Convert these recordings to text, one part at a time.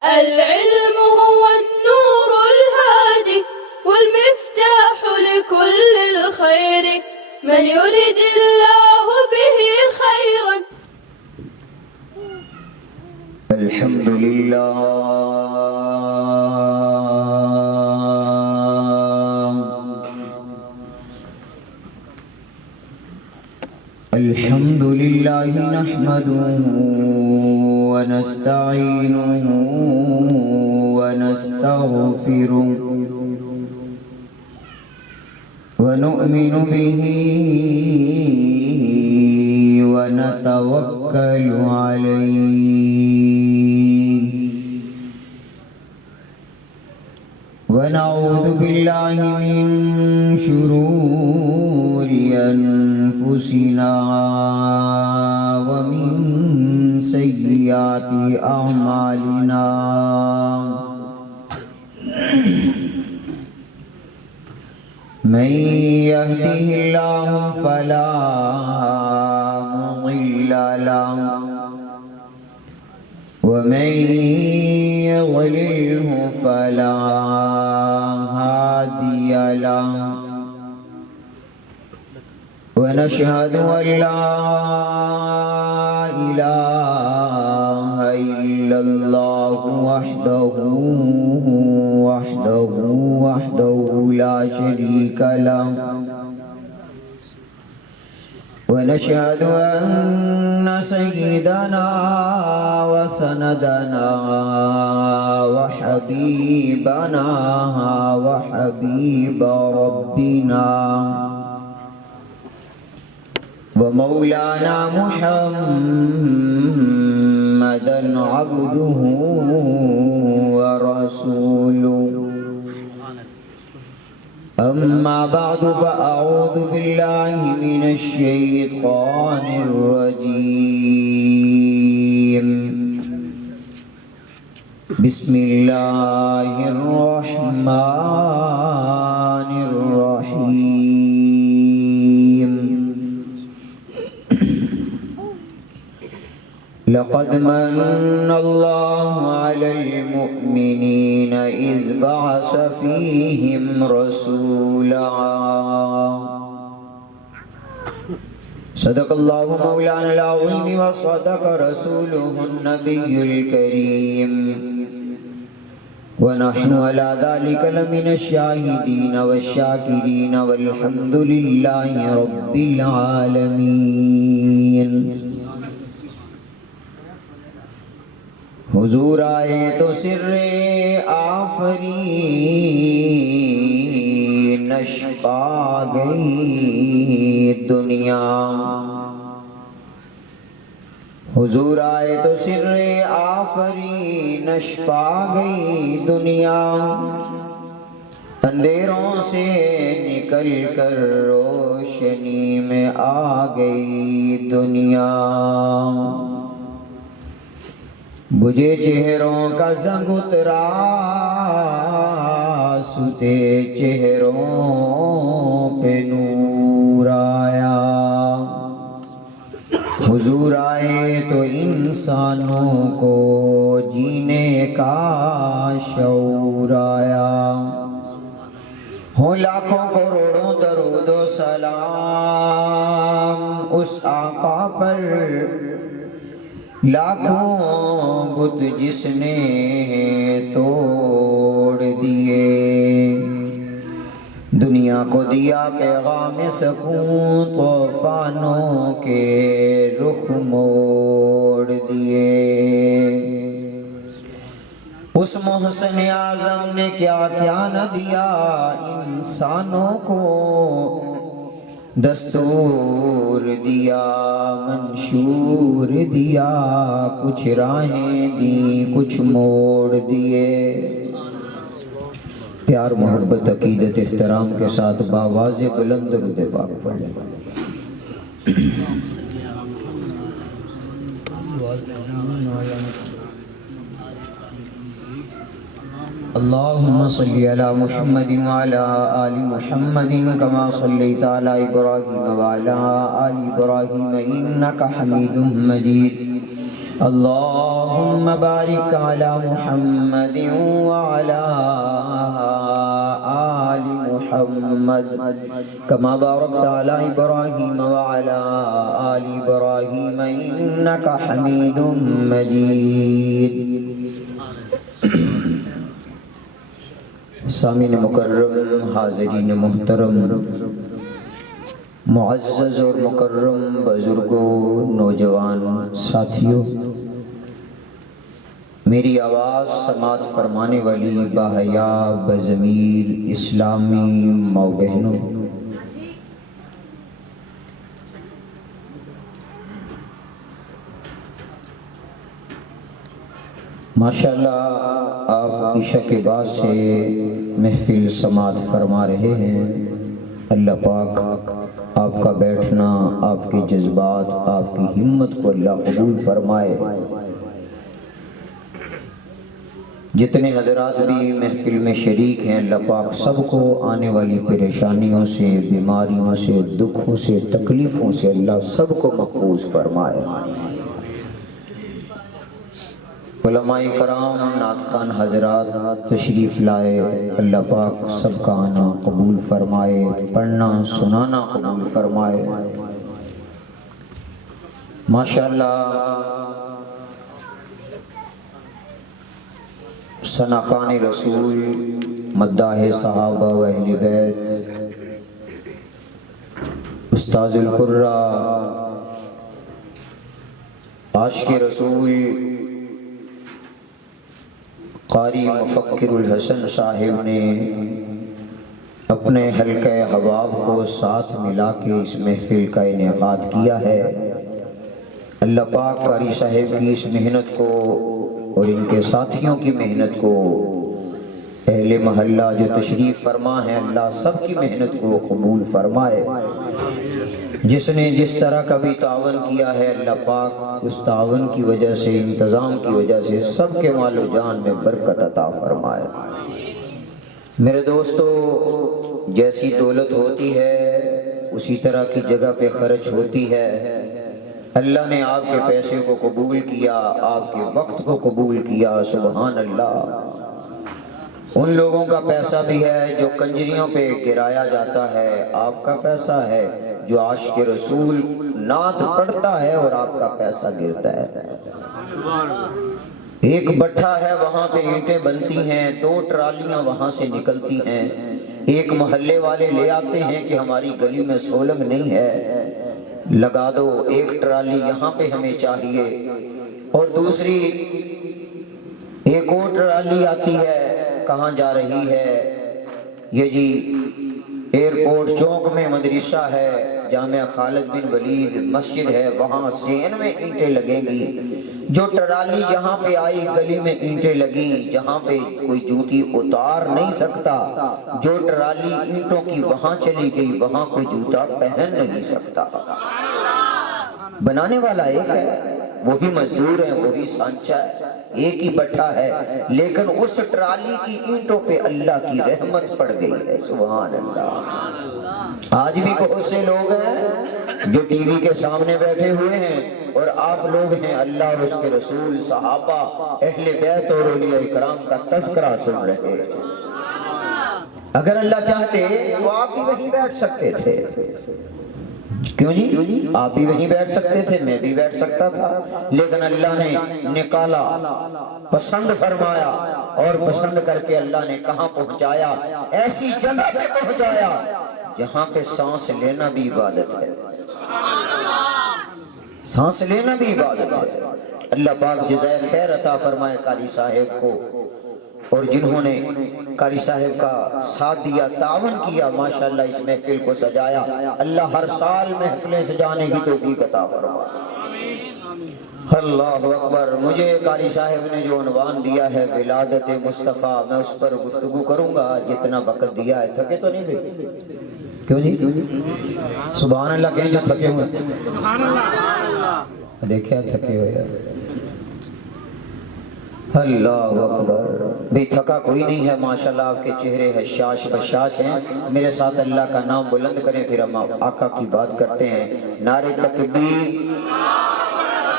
العلم هو النور الهادي والمفتاح لكل الخير من يرد الله به خيرا. الحمد لله الحمد لله نحمده ونستعينه ونستغفره ونؤمن به ونتوكل عليه ونعوذ بالله من شرور أنفسنا ومن سيئات أعمالنا من يهده الله فلا مضل له ومن يضلله فلا هادي له ونشهد أن لا إله إلا الله وحده لا شريك له ونشهد أن سيدنا وسندنا وحبيبنا وحبيب ربنا ومولانا محمدا عبده ورسوله. أما بعد فأعوذ بالله من الشيطان الرجيم. بسم الله الرحمن الرحيم. لقد من الله على المؤمنين إذ بعث فيهم رسولا. صدق الله مولانا العظيم وصدق رسوله النبي الكريم ونحن على ذلك لمن الشاهدين والشاكرين والحمد لله رب العالمين. حضور آئے تو سر آفرینش پا گئی دنیا. حضور آئے تو سر آفرینش پا گئی دنیا. اندھیروں سے نکل کر روشنی میں آ گئی دنیا. بجھے چہروں کا زنگ اترا سوتے چہروں پہ نور آیا. حضور آئے تو انسانوں کو جینے کا شعور آیا. ہوں لاکھوں کروڑوں درود و سلام اس آقا پر، لاکھوں بت جس نے توڑ دیے. دنیا کو دیا پیغام سکون، طوفانوں کے رخ موڑ دیے. اس محسن اعظم نے کیا کیا نہ دیا انسانوں کو. دستور دیا، منشور دیا، کچھ راہیں دی کچھ موڑ دیے. پیار محبت عقیدت احترام کے ساتھ باواز بلند درود پاک پڑھیں. اللهم صل على محمد وعلى آل محمد كما صليت على إبراهيم وعلى آل إبراهيم إنك حميد مجيد. اللهم بارك على محمد وعلى آل محمد كما باركت على إبراهيم وعلى آل إبراهيم إنك حميد مجيد. سامعین مکرم، حاضرین محترم، معزز اور مکرم بزرگوں، نوجوان ساتھیوں، میری آواز سماعت فرمانے والی باحیا بضمیر اسلامی ماؤ بہنوں، ماشاءاللہ آپ عشاء کے بعد سے محفل سماعت فرما رہے ہیں. اللہ پاک آپ کا بیٹھنا، آپ کے جذبات، آپ کی ہمت کو اللہ قبول فرمائے. جتنے حضرات بھی محفل میں شریک ہیں، اللہ پاک سب کو آنے والی پریشانیوں سے، بیماریوں سے، دکھوں سے، تکلیفوں سے اللہ سب کو محفوظ فرمائے. علماء کرام، نعت خوان حضرات تشریف لائے، اللہ پاک سب کا آنا قبول فرمائے، پڑھنا سنانا قبول فرمائے. ماشاءاللہ ثناخوان رسول، مداح صحابہ و اہل بیت، استاذ القرہ، عاشق رسول، قاری مفکر الحسن صاحب نے اپنے حلقہ حباب کو ساتھ ملا کے اس محفل کا انعقاد کیا ہے. اللہ پاک قاری صاحب کی اس محنت کو اور ان کے ساتھیوں کی محنت کو، اہل محلہ جو تشریف فرما ہے، اللہ سب کی محنت کو قبول فرمائے. جس نے جس طرح کا بھی تعاون کیا ہے، اللہ پاک اس تعاون کی وجہ سے، انتظام کی وجہ سے سب کے مال و جان میں برکت عطا فرمائے. میرے دوستو، جیسی دولت ہوتی ہے اسی طرح کی جگہ پہ خرچ ہوتی ہے. اللہ نے آپ کے پیسے کو قبول کیا، آپ کے وقت کو قبول کیا. سبحان اللہ. ان لوگوں کا پیسہ بھی ہے جو کنجریوں پہ گرایا جاتا ہے، آپ کا پیسہ ہے جو عاشق رسول نعت پڑھتا ہے اور آپ کا پیسہ گرتا ہے. ایک بٹھا ہے، وہاں پہ اینٹیں بنتی ہیں، 2 ٹرالیاں وہاں سے نکلتی ہیں. ایک محلے والے لے آتے ہیں کہ ہماری گلی میں سولنگ نہیں ہے، لگا دو. ایک ٹرالی یہاں پہ ہمیں چاہیے، اور دوسری ایک اور ٹرالی آتی ہے. کہاں جا رہی ہے؟ یہ جی ایئرپورٹ چوک میں مدرسہ ہے، جامعہ خالد بن ولید مسجد ہے، وہاں سین میں اینٹیں لگیں گی. جو ٹرالی یہاں پہ آئی، گلی میں اینٹیں لگیں جہاں پہ کوئی جوتی اتار نہیں سکتا. جو ٹرالی اینٹوں کی وہاں چلی گئی، وہاں کوئی جوتا پہن نہیں سکتا. بنانے والا ایک ہے، وہی مزدور ہے، وہی سانچہ ہے، ایک ہی بٹھا ہے، لیکن اس ٹرالی کی اینٹوں پہ اللہ کی رحمت پڑ گئی ہے. سبحان اللہ. آج بھی بہت سے لوگ ہیں جو ٹی وی کے سامنے بیٹھے ہوئے ہیں اور آپ لوگ ہیں اللہ اور اس کے رسول، صحابہ، اہل بیت اور اولیاء اکرام کا تذکرہ سن رہے ہیں. اگر اللہ چاہتے تو آپ بھی وہیں بیٹھ سکتے تھے. کیوں جی؟ آپ بھی وہیں بیٹھ سکتے تھے، میں بھی بیٹھ سکتا تھا، لیکن اللہ نے نکالا، پسند فرمایا، اور پسند کر کے اللہ نے کہاں پہنچایا؟ ایسی جگہ پہ پہنچایا جہاں پہ سانس لینا بھی عبادت ہے. سانس لینا بھی عبادت ہے. اللہ پاک جزائے خیر عطا فرمائے قاری صاحب کو، اور جنہوں نے قاری صاحب کا ساتھ دیا، تعاون کیا، ماشاءاللہ اس محفل کو سجایا. اللہ ہر سال محفلیں سجانے کی توفیق عطا فرمائے. اللہ اکبر. مجھے قاری صاحب نے جو عنوان دیا ہے ولادت مصطفیٰ، میں اس پر گفتگو کروں گا جتنا وقت دیا ہے. تھکے تو نہیں بھائی؟ کیوں جی؟ سبحان اللہ کہیں جو تھکے ہوئے. دیکھیں تھکے ہوئے. اللہ اکبر. بھی تھکا کوئی نہیں ہے، ماشاءاللہ آپ کے چہرے حشاش بشاش ہیں. میرے ساتھ اللہ کا نام بلند کریں، پھر ہم آقا کی بات کرتے ہیں. نعرہ تکبیر،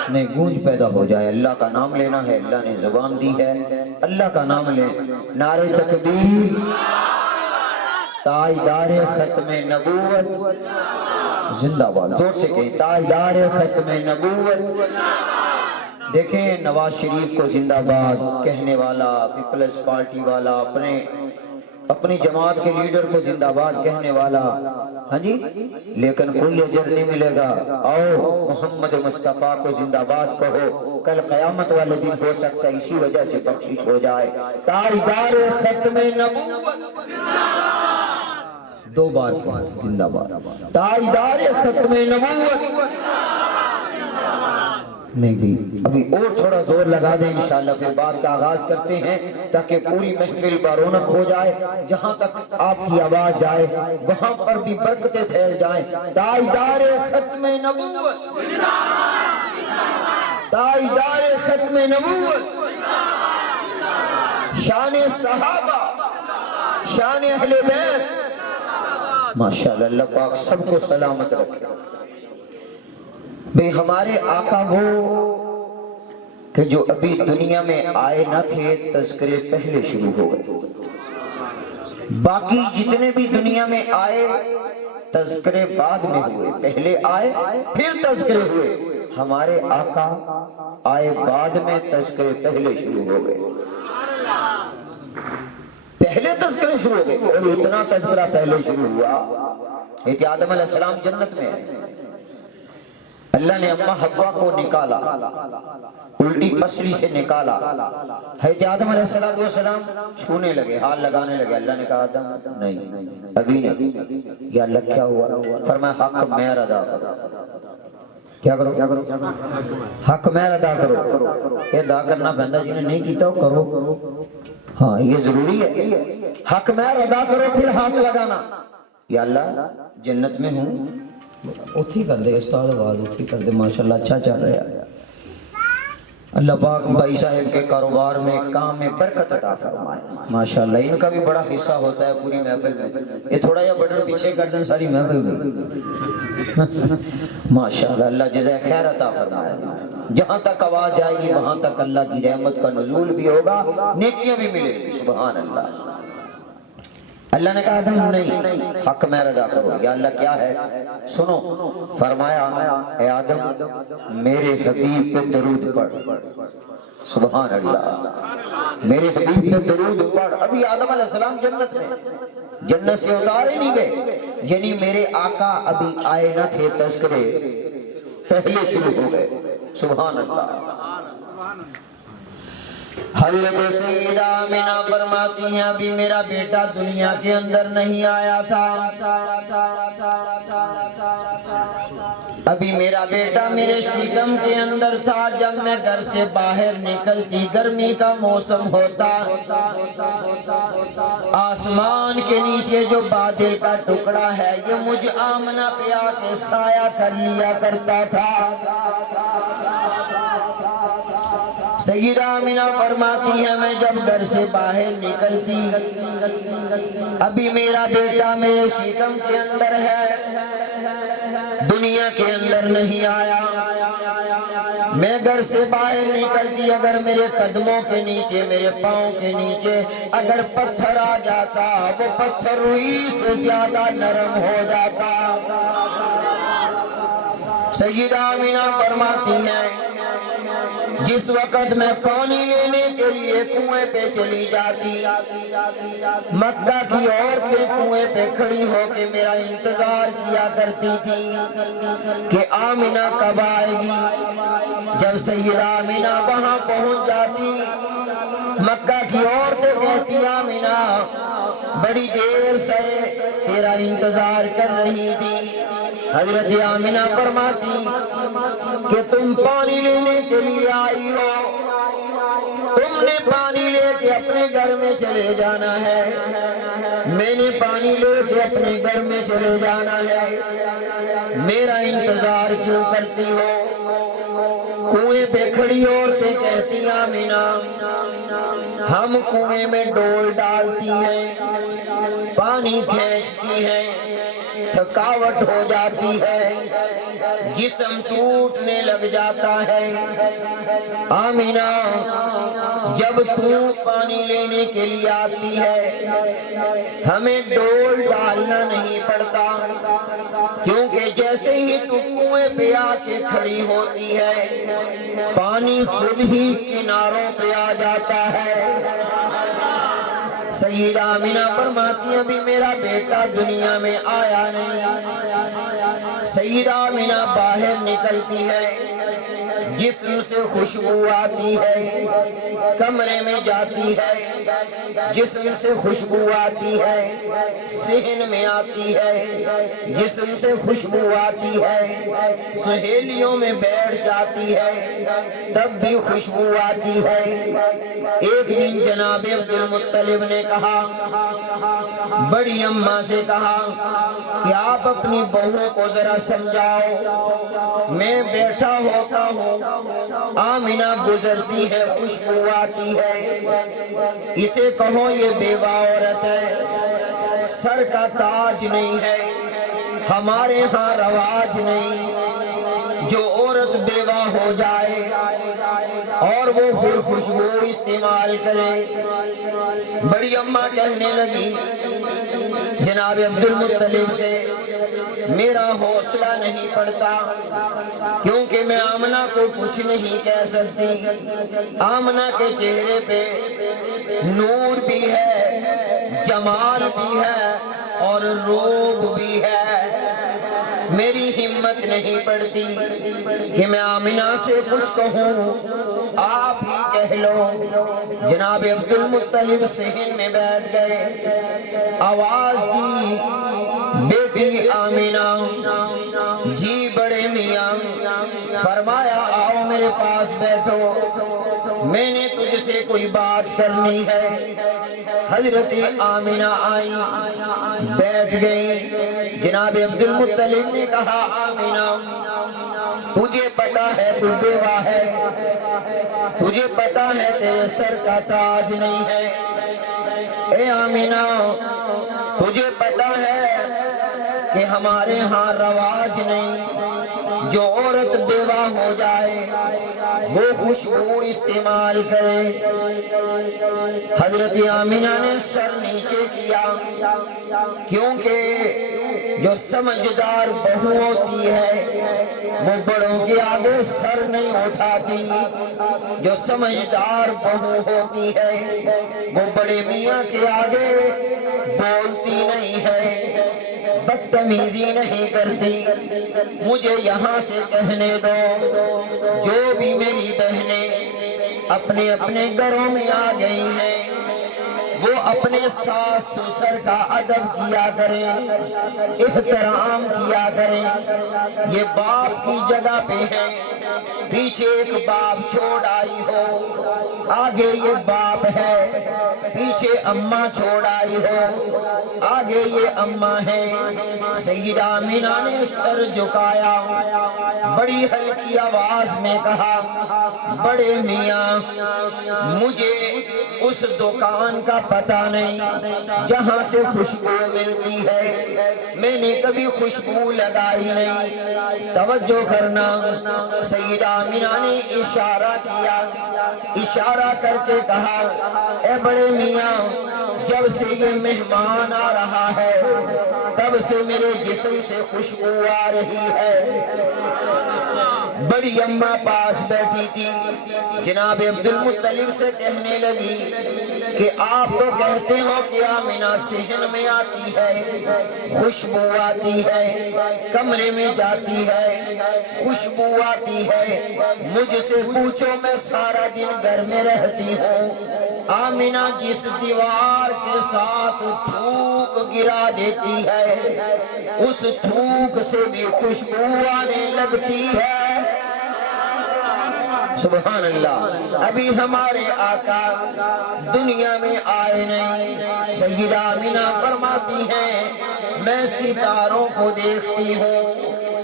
نہیں گونج پیدا ہو جائے۔ اللہ کا نام لینا ہے، اللہ نے زبان دی ہے، اللہ کا نام لیں۔ نعرہ تکبیر، تاجدار ختم نبوت زندہ باد، زور سے کہیں تاجدار ختم نبوت۔ دیکھیں نواز شریف کو زندہ باد کہنے والا، پیپلز پارٹی والا، اپنی جماعت کے لیڈر کو زندہ باد کہنے والا، ہاں جی، لیکن کوئی اجر نہیں ملے گا۔ آؤ محمد مصطفیٰ کو زندہ باد کہو، کل قیامت والے دن ہو سکتا ہے اسی وجہ سے بخشش ہو جائے۔ تاجدار ختم نبوت، دو بار زندہ باد، تاجدار ختم نبوت۔ نہیں بھی ابھی اور تھوڑا زور لگا دیں انشاءاللہ، پھر بات کا آغاز کرتے ہیں تاکہ پوری محفل برونق ہو جائے۔ جہاں تک آپ کی آواز جائے وہاں پر بھی برکتیں پھیل جائیں۔ تاجدار ختم نبوت، تاجدار ختم نبوت، شان صحابہ، شان اہل بیت، ماشاءاللہ اللہ پاک سب کو سلامت رکھے۔ بھئی ہمارے آقا وہ کہ جو ابھی دنیا میں آئے نہ تھے، تذکرے پہلے شروع ہو گئے۔ باقی جتنے بھی دنیا میں آئے تذکرے بعد میں ہوئے، پہلے آئے پھر تذکرے ہوئے۔ ہمارے آقا آئے بعد میں، تذکرے پہلے شروع ہو گئے۔ پہلے تذکرے شروع ہو گئے، اور اتنا تذکرہ پہلے شروع ہوا۔ حضرت آدم علیہ السلام جنت میں ہے، اللہ نے اماں حوا کو نکالا، الٹی پسلی سے نکالا۔ حضرت آدم علیہ السلام چھونے لگے، ہاتھ لگانے لگے۔ اللہ نے کہا آدم نہیں، ابھی نہیں۔ یا اللہ کیا ہوا؟ فرمایا حق میں ادا کرو۔ کیا کرو؟ حق میں ادا کرو۔ یہ ادا کرنا پہندا جنہیں نہیں کیتا وہ کرو، ہاں یہ ضروری ہے۔ حق میں ادا کرو پھر ہاتھ لگانا۔ یا اللہ جنت میں ہوں، اتھی کر دے استاد آواز اتھی کر دے، ماشاءاللہ اچھا چل رہا ہے۔ اللہ پاک بھائی صاحب کے کاروبار میں کام میں برکت عطا فرمائے، ماشاءاللہ ان کا بھی بڑا حصہ ہوتا ہے پوری محفل میں۔ یہ تھوڑا یا بٹن پیچھے کر دیں ساری محفل میں، ماشاءاللہ اللہ جزائے خیر عطا فرمائے۔ جہاں تک آواز جائے گی وہاں تک اللہ کی رحمت کا نزول بھی ہوگا، نیکیاں بھی ملے گی، سبحان اللہ۔ اللہ نے کہا آدم نہیں، حق میں ادا کرو۔ یا اللہ کیا ہے؟ سنو، فرمایا اے آدم میرے حبیب پہ درود پڑھ، سبحان اللہ، میرے حبیب پہ درود پڑھ۔ ابھی آدم علیہ السلام جنت میں، جنت سے اتارے نہیں گئے، یعنی میرے آقا ابھی آئے نہ تھے، تذکرے پہلے شروع ہو گئے، سبحان اللہ۔ حضرت سیدہ آمینہ فرماتی ہیں ابھی میرا بیٹا دنیا کے اندر نہیں آیا تھا، ابھی میرا بیٹا میرے شکم کے اندر تھا۔ جب میں گھر سے باہر نکلتی، گرمی کا موسم ہوتا، آسمان کے نیچے جو بادل کا ٹکڑا ہے یہ مجھ آمنہ پہ آ کے سایہ کر لیا کرتا تھا۔ سیدہ آمینہ فرماتی ہے میں جب گھر سے باہر نکلتی، ابھی میرا بیٹا میرے شکم کے اندر ہے، دنیا کے اندر نہیں آیا۔ میں گھر سے باہر نکلتی، اگر میرے قدموں کے نیچے، میرے پاؤں کے نیچے اگر پتھر آ جاتا، وہ پتھر روئی سے زیادہ نرم ہو جاتا۔ سیدہ آمینہ فرماتی ہیں جس وقت میں پانی لینے کے لیے کنویں پہ چلی جاتی، مکہ کی عورتیں کنویں پہ کھڑی ہو کے میرا انتظار کیا کرتی تھی کہ آمینہ کب آئے گی۔ جب سیدہ آمینہ وہاں پہنچ جاتی، مکہ کی عورتیں کہتی آمینہ بڑی دیر سے تیرا انتظار کر رہی تھی۔ حضرت آمینہ فرماتی کہ تم پانی لینے کے لیے آئی ہو، تم نے پانی لے کے اپنے گھر میں چلے جانا ہے، میں نے پانی لے کے اپنے گھر میں چلے جانا ہے، میرا انتظار کیوں کرتی ہو؟ کنویں پہ کھڑی عورتیں کہتی آمینہ ہم کنویں میں ڈول ڈالتی ہیں، پانی کھینچتی ہیں، تھکاوٹ ہو جاتی ہے، جسم ٹوٹنے لگ جاتا ہے۔ آمینہ جب تو پانی لینے کے لیے آتی ہے ہمیں ڈول ڈالنا نہیں پڑتا، کیونکہ جیسے ہی تو کنویں پہ آ کے کھڑی ہوتی ہے پانی خود ہی کناروں پہ آ جاتا ہے۔ سیدہ آمینہ فرماتی ابھی میرا بیٹا دنیا میں آیا نہیں۔ سیدہ آمینہ باہر نکلتی ہے، جسم سے خوشبو آتی ہے، کمرے میں جاتی ہے، جسم سے خوشبو آتی ہے، صحن میں آتی ہے، جسم سے خوشبو آتی ہے، سہیلیوں میں بیٹھ جاتی ہے تب بھی خوشبو آتی ہے۔ ایک دن جناب عبد المطلب نے کہا، بڑی اماں سے کہا کہ آپ اپنی بہو کو ذرا سمجھاؤ، میں بیٹھا ہوتا ہوں آمینہ گزرتی ہے خوشبو آتی ہے، اسے کہو یہ بیوہ عورت ہے، سر کا تاج نہیں ہے، ہمارے ہاں رواج نہیں جو عورت بیوہ ہو جائے اور وہ پھر خوشبو استعمال کرے۔ بڑی اماں کہنے لگی جناب عبد المطلب سے میرا حوصلہ نہیں پڑتا، کیونکہ میں آمنہ کو کچھ نہیں کہہ سکتی۔ آمنہ کے چہرے پہ نور بھی ہے، جمال بھی ہے اور روب بھی ہے، میری ہمت نہیں پڑتی کہ میں آمنہ سے کچھ کہوں، آپ ہی کہہ لو۔ جناب عبد المطلب صحن میں بیٹھ گئے، آواز دی بیٹی آمنہ، جی بڑے میاں، فرمایا آؤ میرے پاس بیٹھو، میں نے تجھ سے کوئی بات کرنی ہے۔ حضرت آمنہ آئی، بیٹھ گئی۔ جناب عبد المطلب نے کہا آمنہ تجھے پتا ہے تو بیوہ ہے، تجھے پتا ہے تیرے سر کا تاج نہیں ہے، اے آمنہ تجھے پتا ہے کہ ہمارے ہاں رواج نہیں جو عورت بیوہ ہو جائے وہ خوشبو استعمال کرے۔ حضرت آمنہ نے سر نیچے کیا، کیونکہ جو سمجھدار بہو ہوتی ہے وہ بڑوں کے آگے سر نہیں اٹھاتی، جو سمجھدار بہو ہوتی ہے وہ بڑے میاں کے آگے بولتی نہیں ہے، بدتمیزی نہیں کرتی۔ مجھے یہاں سے کہنے دو، جو بھی میری بہنیں اپنے اپنے گھروں میں آ گئی ہیں وہ اپنے ساس سسر کا ادب کیا کریں، احترام کیا کریں۔ یہ باپ کی جگہ پہ ہے، پیچھے ایک باپ چھوڑ آئی ہو، آگے یہ باپ ہے، پیچھے اماں چھوڑ آئی ہو، آگے یہ اماں ہے۔ سیدہ آمنہ نے سر جھکایا، بڑی ہلکی آواز میں کہا بڑے میاں مجھے اس دکان کا پتہ نہیں جہاں سے خوشبو ملتی ہے، میں نے کبھی خوشبو لگائی نہیں، توجہ کرنا۔ سیدہ آمنہ نے اشارہ کیا، اشارہ کر کے کہا اے بڑے میاں جب سے یہ مہمان آ رہا ہے تب سے میرے جسم سے خوشبو آ رہی ہے۔ بڑی اماں پاس بیٹھی تھی، جناب عبد المطلب سے کہنے لگی کہ آپ تو کہتے ہو کہ آمنہ صحن میں آتی ہے، خوشبو آتی ہے، کمرے میں جاتی ہے، خوشبو آتی ہے، مجھ سے پوچھو میں سارا دن گھر میں رہتی ہوں، آمنہ جس دیوار کے ساتھ تھوک گرا دیتی ہے اس تھوک سے بھی خوشبو آنے لگتی ہے۔ سبحان اللہ۔ ابھی ہمارے آقا دنیا میں آئے نہیں۔ سیدہ آمنہ فرماتی ہیں میں ستاروں کو دیکھتی ہوں،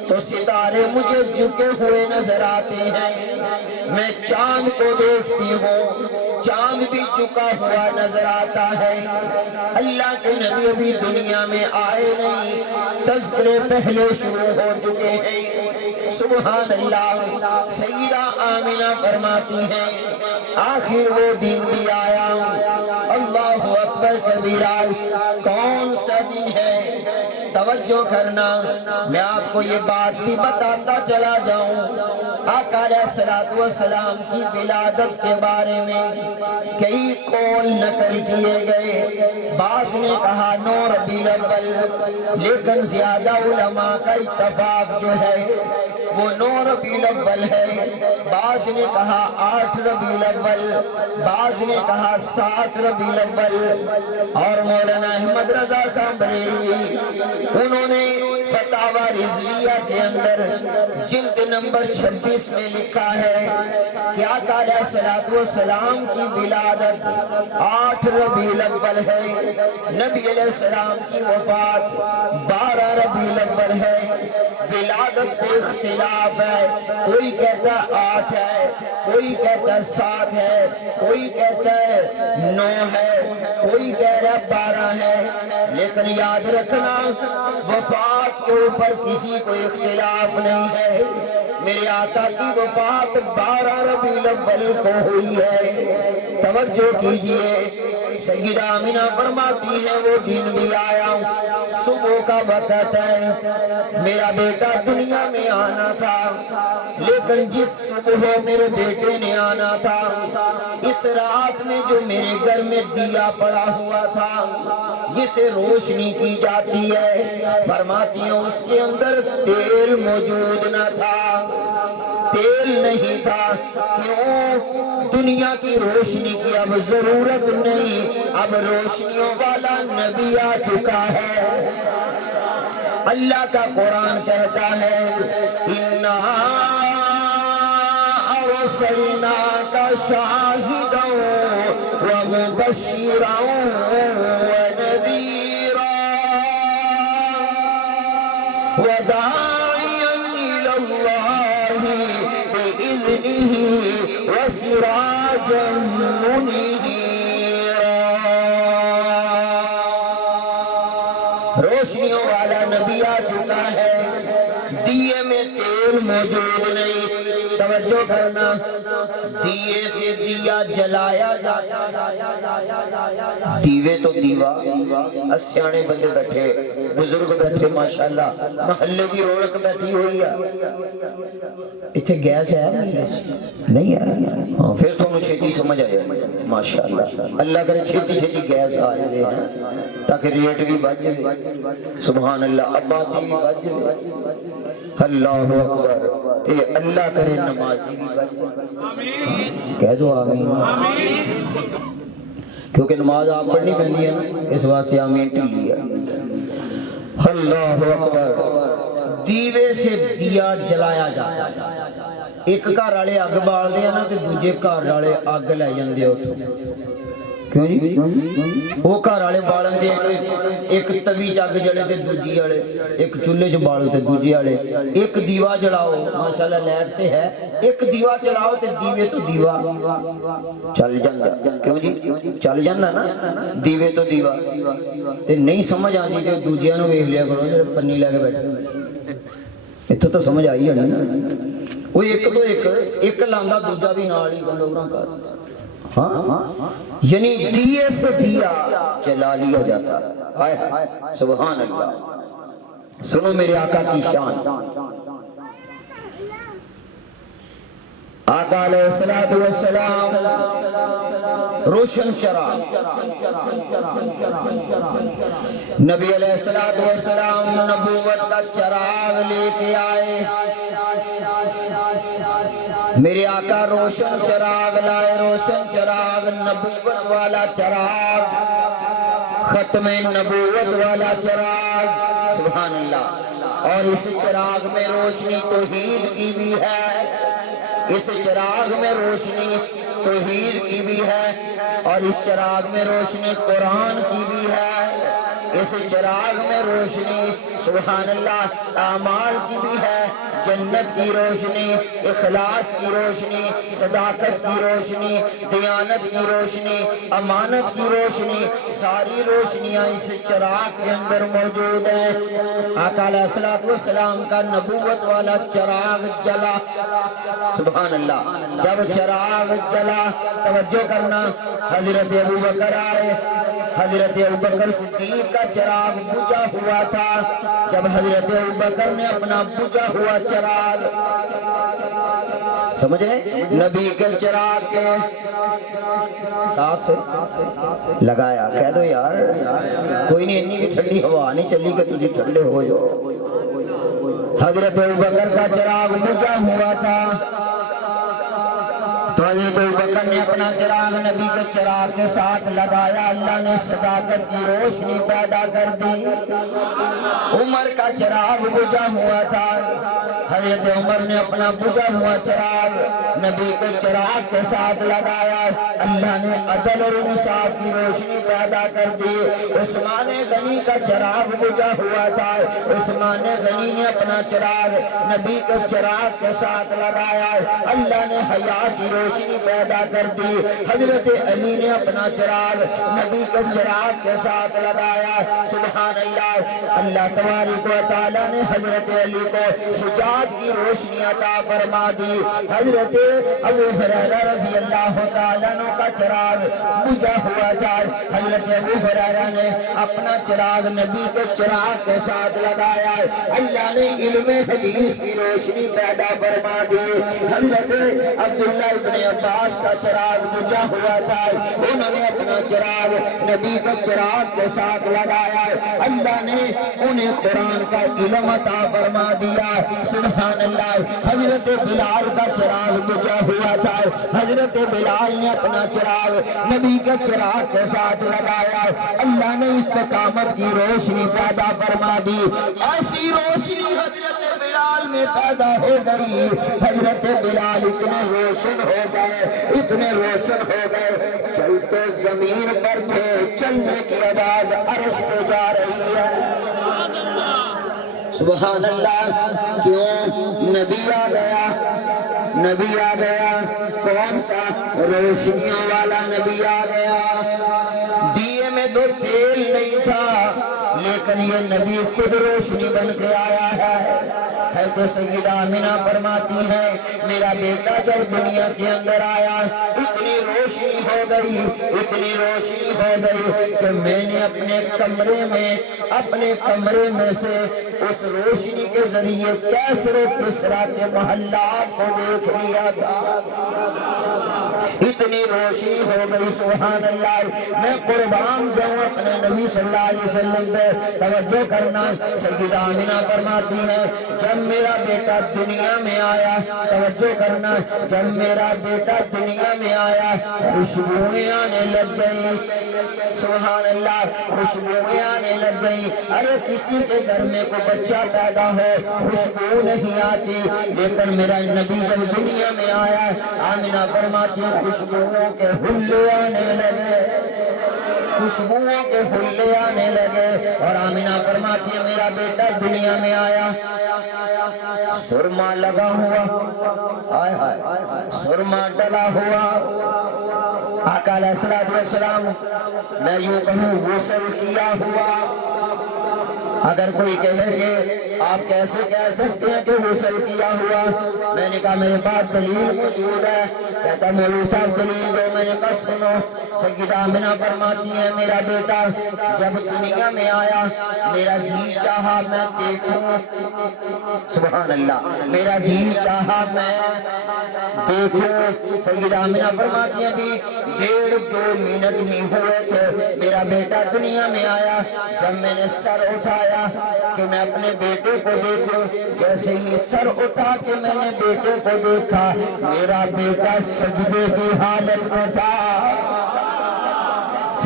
تو ستارے مجھے جھکے ہوئے نظر آتے ہیں، میں چاند کو دیکھتی ہوں، چاند بھی جھکا ہوا نظر آتا ہے۔ اللہ کے نبی ابھی دنیا میں آئے نہیں، تذکرے پہلے شروع ہو چکے ہیں۔ سبحان اللہ۔ سیدہ آمنہ فرماتی ہیں آخر وہ دن بھی آیا، اللہ اکبر کبیرہ۔ کون سا دن ہے؟ توجہ کرنا، میں آپ کو یہ بات بھی بتاتا چلا جاؤں۔ آقا علیہ السلام کی ولادت کے بارے میں کئی قول نقل کیے گئے۔ بعض نے کہا 9 ربیع الاول، لیکن زیادہ علماء کا اتفاق جو ہے وہ 9 ربیع الاول ہے۔ بعض نے کہا 8 ربیع الاول، بعض نے کہا 7 ربیع الاول۔ اور مولانا احمد رضا خان بریلوی انہوں نے فتاوی رضویہ کے اندر جلد نمبر 26 میں لکھا ہے کہ آقا علیہ السلام کی ولادت 8 ربیع الاول ہے، نبی علیہ السلام کی وفات 12 ربیع الاول ہے۔ ولادت پہ اختلاف ہے، کوئی کہتا ہے 8 ہے، کوئی کہتا ہے 7 ہے، کوئی کہتا ہے 9 ہے، کوئی کہہ رہا ہے 12 ہے۔ لیکن یاد رکھنا وفات کے اوپر کسی کو اختلاف نہیں ہے۔ میرے آقا کی وفات 12 ربیع الاول کو ہوئی ہے۔ توجہ کیجئے، سیدہ آمنہ فرماتی ہے وہ دن بھی آیا، صبح کا وقت ہے، میرا بیٹا دنیا میں آنا تھا، لیکن جس صبح میرے بیٹے نے آنا تھا اس رات میں جو میرے گھر میں دیا پڑا ہوا تھا جسے روشنی کی جاتی ہے، فرماتی ہیں اس کے اندر تیل موجود نہ تھا، تیل نہیں تھا۔ کیوں؟ دنیا کی روشنی کی اب ضرورت نہیں، اب روشنیوں والا نبی آ چکا ہے۔ اللہ کا قرآن کہتا ہے اِنَّا أَرْسَلْنَاكَ شَاهِدًا وَمُبَشِّرًا وَنَذِيرًا وَدَاعِيًا إِلَى اللَّهِ بِإِذْنِهِ وَسِرَاجًا مُنِيرًا۔ روشنیوں والا نبی آ چکا ہے، دیے میں تیل موجود نہیں۔ توجہ کرنا، دیے سے دیا جلایا جاتا، دیوے تو دیوا، اسیانے بندے بیٹھے، بزرگ بیٹھے، ماشاءاللہ محلے کی رونق بیٹھی ہوئی ہے۔ اتھے گیس ہے نہیں ہے؟ پھر تو انہوں چھیتی سمجھ آئے، ماشاءاللہ اللہ کرے چھیتی چھیتی گیس آئے تاکہ ریٹ بھی بچ جائے۔ سبحان اللہ، آبادی بھی بچ جائے۔ اللہ اکبر، اے اللہ کرے نمازی بھی بچ جائے۔ کہہ دو آمین، کیونکہ نماز آپ پڑھنی پہنی ہے، اس واسطے آمین ٹھلی ہے۔ اللہ اکبر، دیوے سے دیا جلایا جاتا ہے۔ ایک گھر والے اگ بال دے نا تے دوجے گھر والے اگ لے جاندے اوتھوں۔ کیوں جی؟ وہ گھر والے بالن دے ایک توی چ اگ جلے تے دوجی والے، ایک چولہے چ بالو تے دوجی والے، ایک دیوا جلاؤ، ماشاءاللہ لائٹ تے ہے، ایک دیوا چلاؤ تے دیوے تو دیوا چل جاندا۔ کیوں جی؟ چل جاندا نا، دیوے تو دیوا۔ تے نہیں سمجھ آندی تے دوجیاں نوں ویکھ لیا کرو جڑے پنی لے کے بیٹھے، اتھوں تو سمجھ آئی ہونی نا۔ وہ ایک تو ایک لاندا دوجا بھی نال ہی بندوبراں کر، ہاں یعنی دیے سے دیا جلا لیا جاتا ہے۔ سبحان اللہ، سنو میرے آقا کی شان۔ آقا علیہ السلام روشن چراغ، نبی علیہ السلام نبوت کا چراغ لے کے آئے۔ میرے آقا روشن چراغ لائے، روشن چراغ، نبوت والا چراغ، ختم نبوت والا چراغ۔ سبحان اللہ۔ اور اس چراغ میں روشنی توحید کی بھی ہے، اس چراغ میں روشنی توحید کی بھی ہے، اور اس چراغ میں روشنی قرآن کی بھی ہے۔ اس چراغ میں روشنی سبحان اللہ اعمال کی بھی ہے، جنت کی روشنی، اخلاص کی روشنی، صداقت کی روشنی، دیانت کی روشنی، امانت کی روشنی، ساری روشنیاں اس چراغ کے اندر موجود ہیں۔ آقا علیہ السلام کا نبوت والا چراغ جلا سبحان اللہ۔ جب چراغ جلا توجہ کرنا، حضرت ابوبکر آئے، حضرت ابوبکر صدیق کا چراغ بجھا ہوا تھا۔ جب حضرت ابوبکر نے اپنا بجھا ہوا چراغ سمجھ رہے نبی کے چراغ کے ساتھ لگایا، کہہ دو یار کوئی نہیں اتنی بھی ٹھنڈی ہوا نہیں چلی کہ تجھے ٹھنڈے ہو جاؤ۔ حضرت ابوبکر کا چراغ بجھا ہوا تھا تو حضرت ابوبکر نے اپنا چراغ نبی کے چراغ کے ساتھ لگایا، اللہ نے صداقت کی روشنی پیدا کر دی۔ عمر کا چراغ بجھا ہوا تھا، حضرت عمر نے اپنا بجھا ہوا چراغ نبی کے چراغ کے ساتھ لگایا، اللہ نے عدل اور انصاف کی روشنی پیدا کر دی۔ عثمان غنی کا چراغ بجھا ہوا تھا، عثمان غنی نے اپنا چراغ نبی کے چراغ کے ساتھ لگایا، اللہ نے حیا کی روشنی پیدا کر دی۔ حضرت علی نے اپنا چراغ نبی کے چراغ کے ساتھ لگایا، سبحان اللہ۔ اللہ تبارک و تعالیٰ نے حضرت علی کو شجاعت کی روشنی عطا فرما دی۔ حضرت ابو ہریرہ رضی اللہ تعالیٰ عنہ کا چراغ بجھا ہوا تھا، حضرت ابو ہریرہ نے اپنا چراغ نبی کے چراغ کے ساتھ لگایا، اللہ نے علم حدیث کی روشنی پیدا فرما دی۔ حضرت عبداللہ ابن عباس کا چراغ بجھا ہوا تھا، انہوں نے اپنا چراغ نبی کے چراغ کے ساتھ لگایا، اللہ نے انہیں قرآن کا علم عطا فرما دیا، سبحان اللہ۔ حضرت بلال کا چراغ بجھا ہوا تھا، حضرت بلال نے اپنا چراغ نبی کے چراغ کے ساتھ لگایا، اللہ نے استقامت کی روشنی پیدا فرما دی۔ ایسی روشنی حضرت بلال میں پیدا ہو گئی، حضرت بلال اتنے روشن ہو گئے، اتنے روشن ہو گئے، چلتے زمین پر تھے، چلنے کی آواز عرش پہ جا رہی ہے، سبحان اللہ۔ کیوں؟ نبی آ گیا، نبی آ گیا، کون سا؟ روشنیوں والا نبی آ گیا۔ دیے میں تو تیل نہیں تھا لیکن یہ نبی خود روشنی بن کے آیا ہے۔ تو سیدہ آمنہ فرماتی ہے میرا بیٹا جب دنیا کے اندر آیا اتنی روشنی ہو گئی، اتنی روشنی ہو گئی کہ میں نے اپنے کمرے میں سے اس روشنی کے ذریعے کیسر و کسریٰ کے محلات کو دیکھ لیا تھا، اتنی روشنی ہو گئی، سبحان اللہ۔ میں قربان جاؤں اپنے نبی صلی اللہ علیہ وسلم پہ، توجہ کرنا، سیدہ آمنہ فرماتی ہے جب میرا بیٹا دنیا میں آیا، توجہ کرنا، جب میرا بیٹا دنیا میں آیا خوشبوئیں آنے لگ گئی، سبحان اللہ، خوشبوئیں آنے لگ گئی۔ ارے کسی کے گھر میں کوئی بچہ پیدا ہو خوشبو نہیں آتی، لیکن میرا نبی جب دنیا میں آیا آمنہ فرماتی ہے خوشبوؤں کے حلے آنے لگے، خوشبوؤں کے حلے آنے لگے، اور آمنہ فرماتی ہے میرا بیٹا دنیا میں آیا سرما لگا ہوا، سرما ڈلا ہوا، آقا علیہ السلام میں یوں کہوں غسل کیا ہوا۔ اگر کوئی کہے کہ آپ کیسے کہہ سکتے ہیں کہ غسل کیا ہوا، میں نے کہا میرے پاس دلیل موجود ہے، کہتا مولوی صاحب دلیل دو، میں نے کہا سنو، سیدہ آمنہ فرماتی ہے میرا بیٹا جب دنیا میں آیا میرا جی چاہا میں دیکھوں، سبحان اللہ، میرا جی چاہا میں دیکھوں، سیدہ آمنہ فرماتی ہے بھی 1.5-2 منٹ ہی ہوئے تھے میرا بیٹا دنیا میں آیا، جب میں نے سر اٹھایا کہ میں اپنے بیٹے کو دیکھوں، جیسے ہی سر اٹھا کے میں نے بیٹے کو دیکھا میرا بیٹا سجدے کی حالت میں تھا،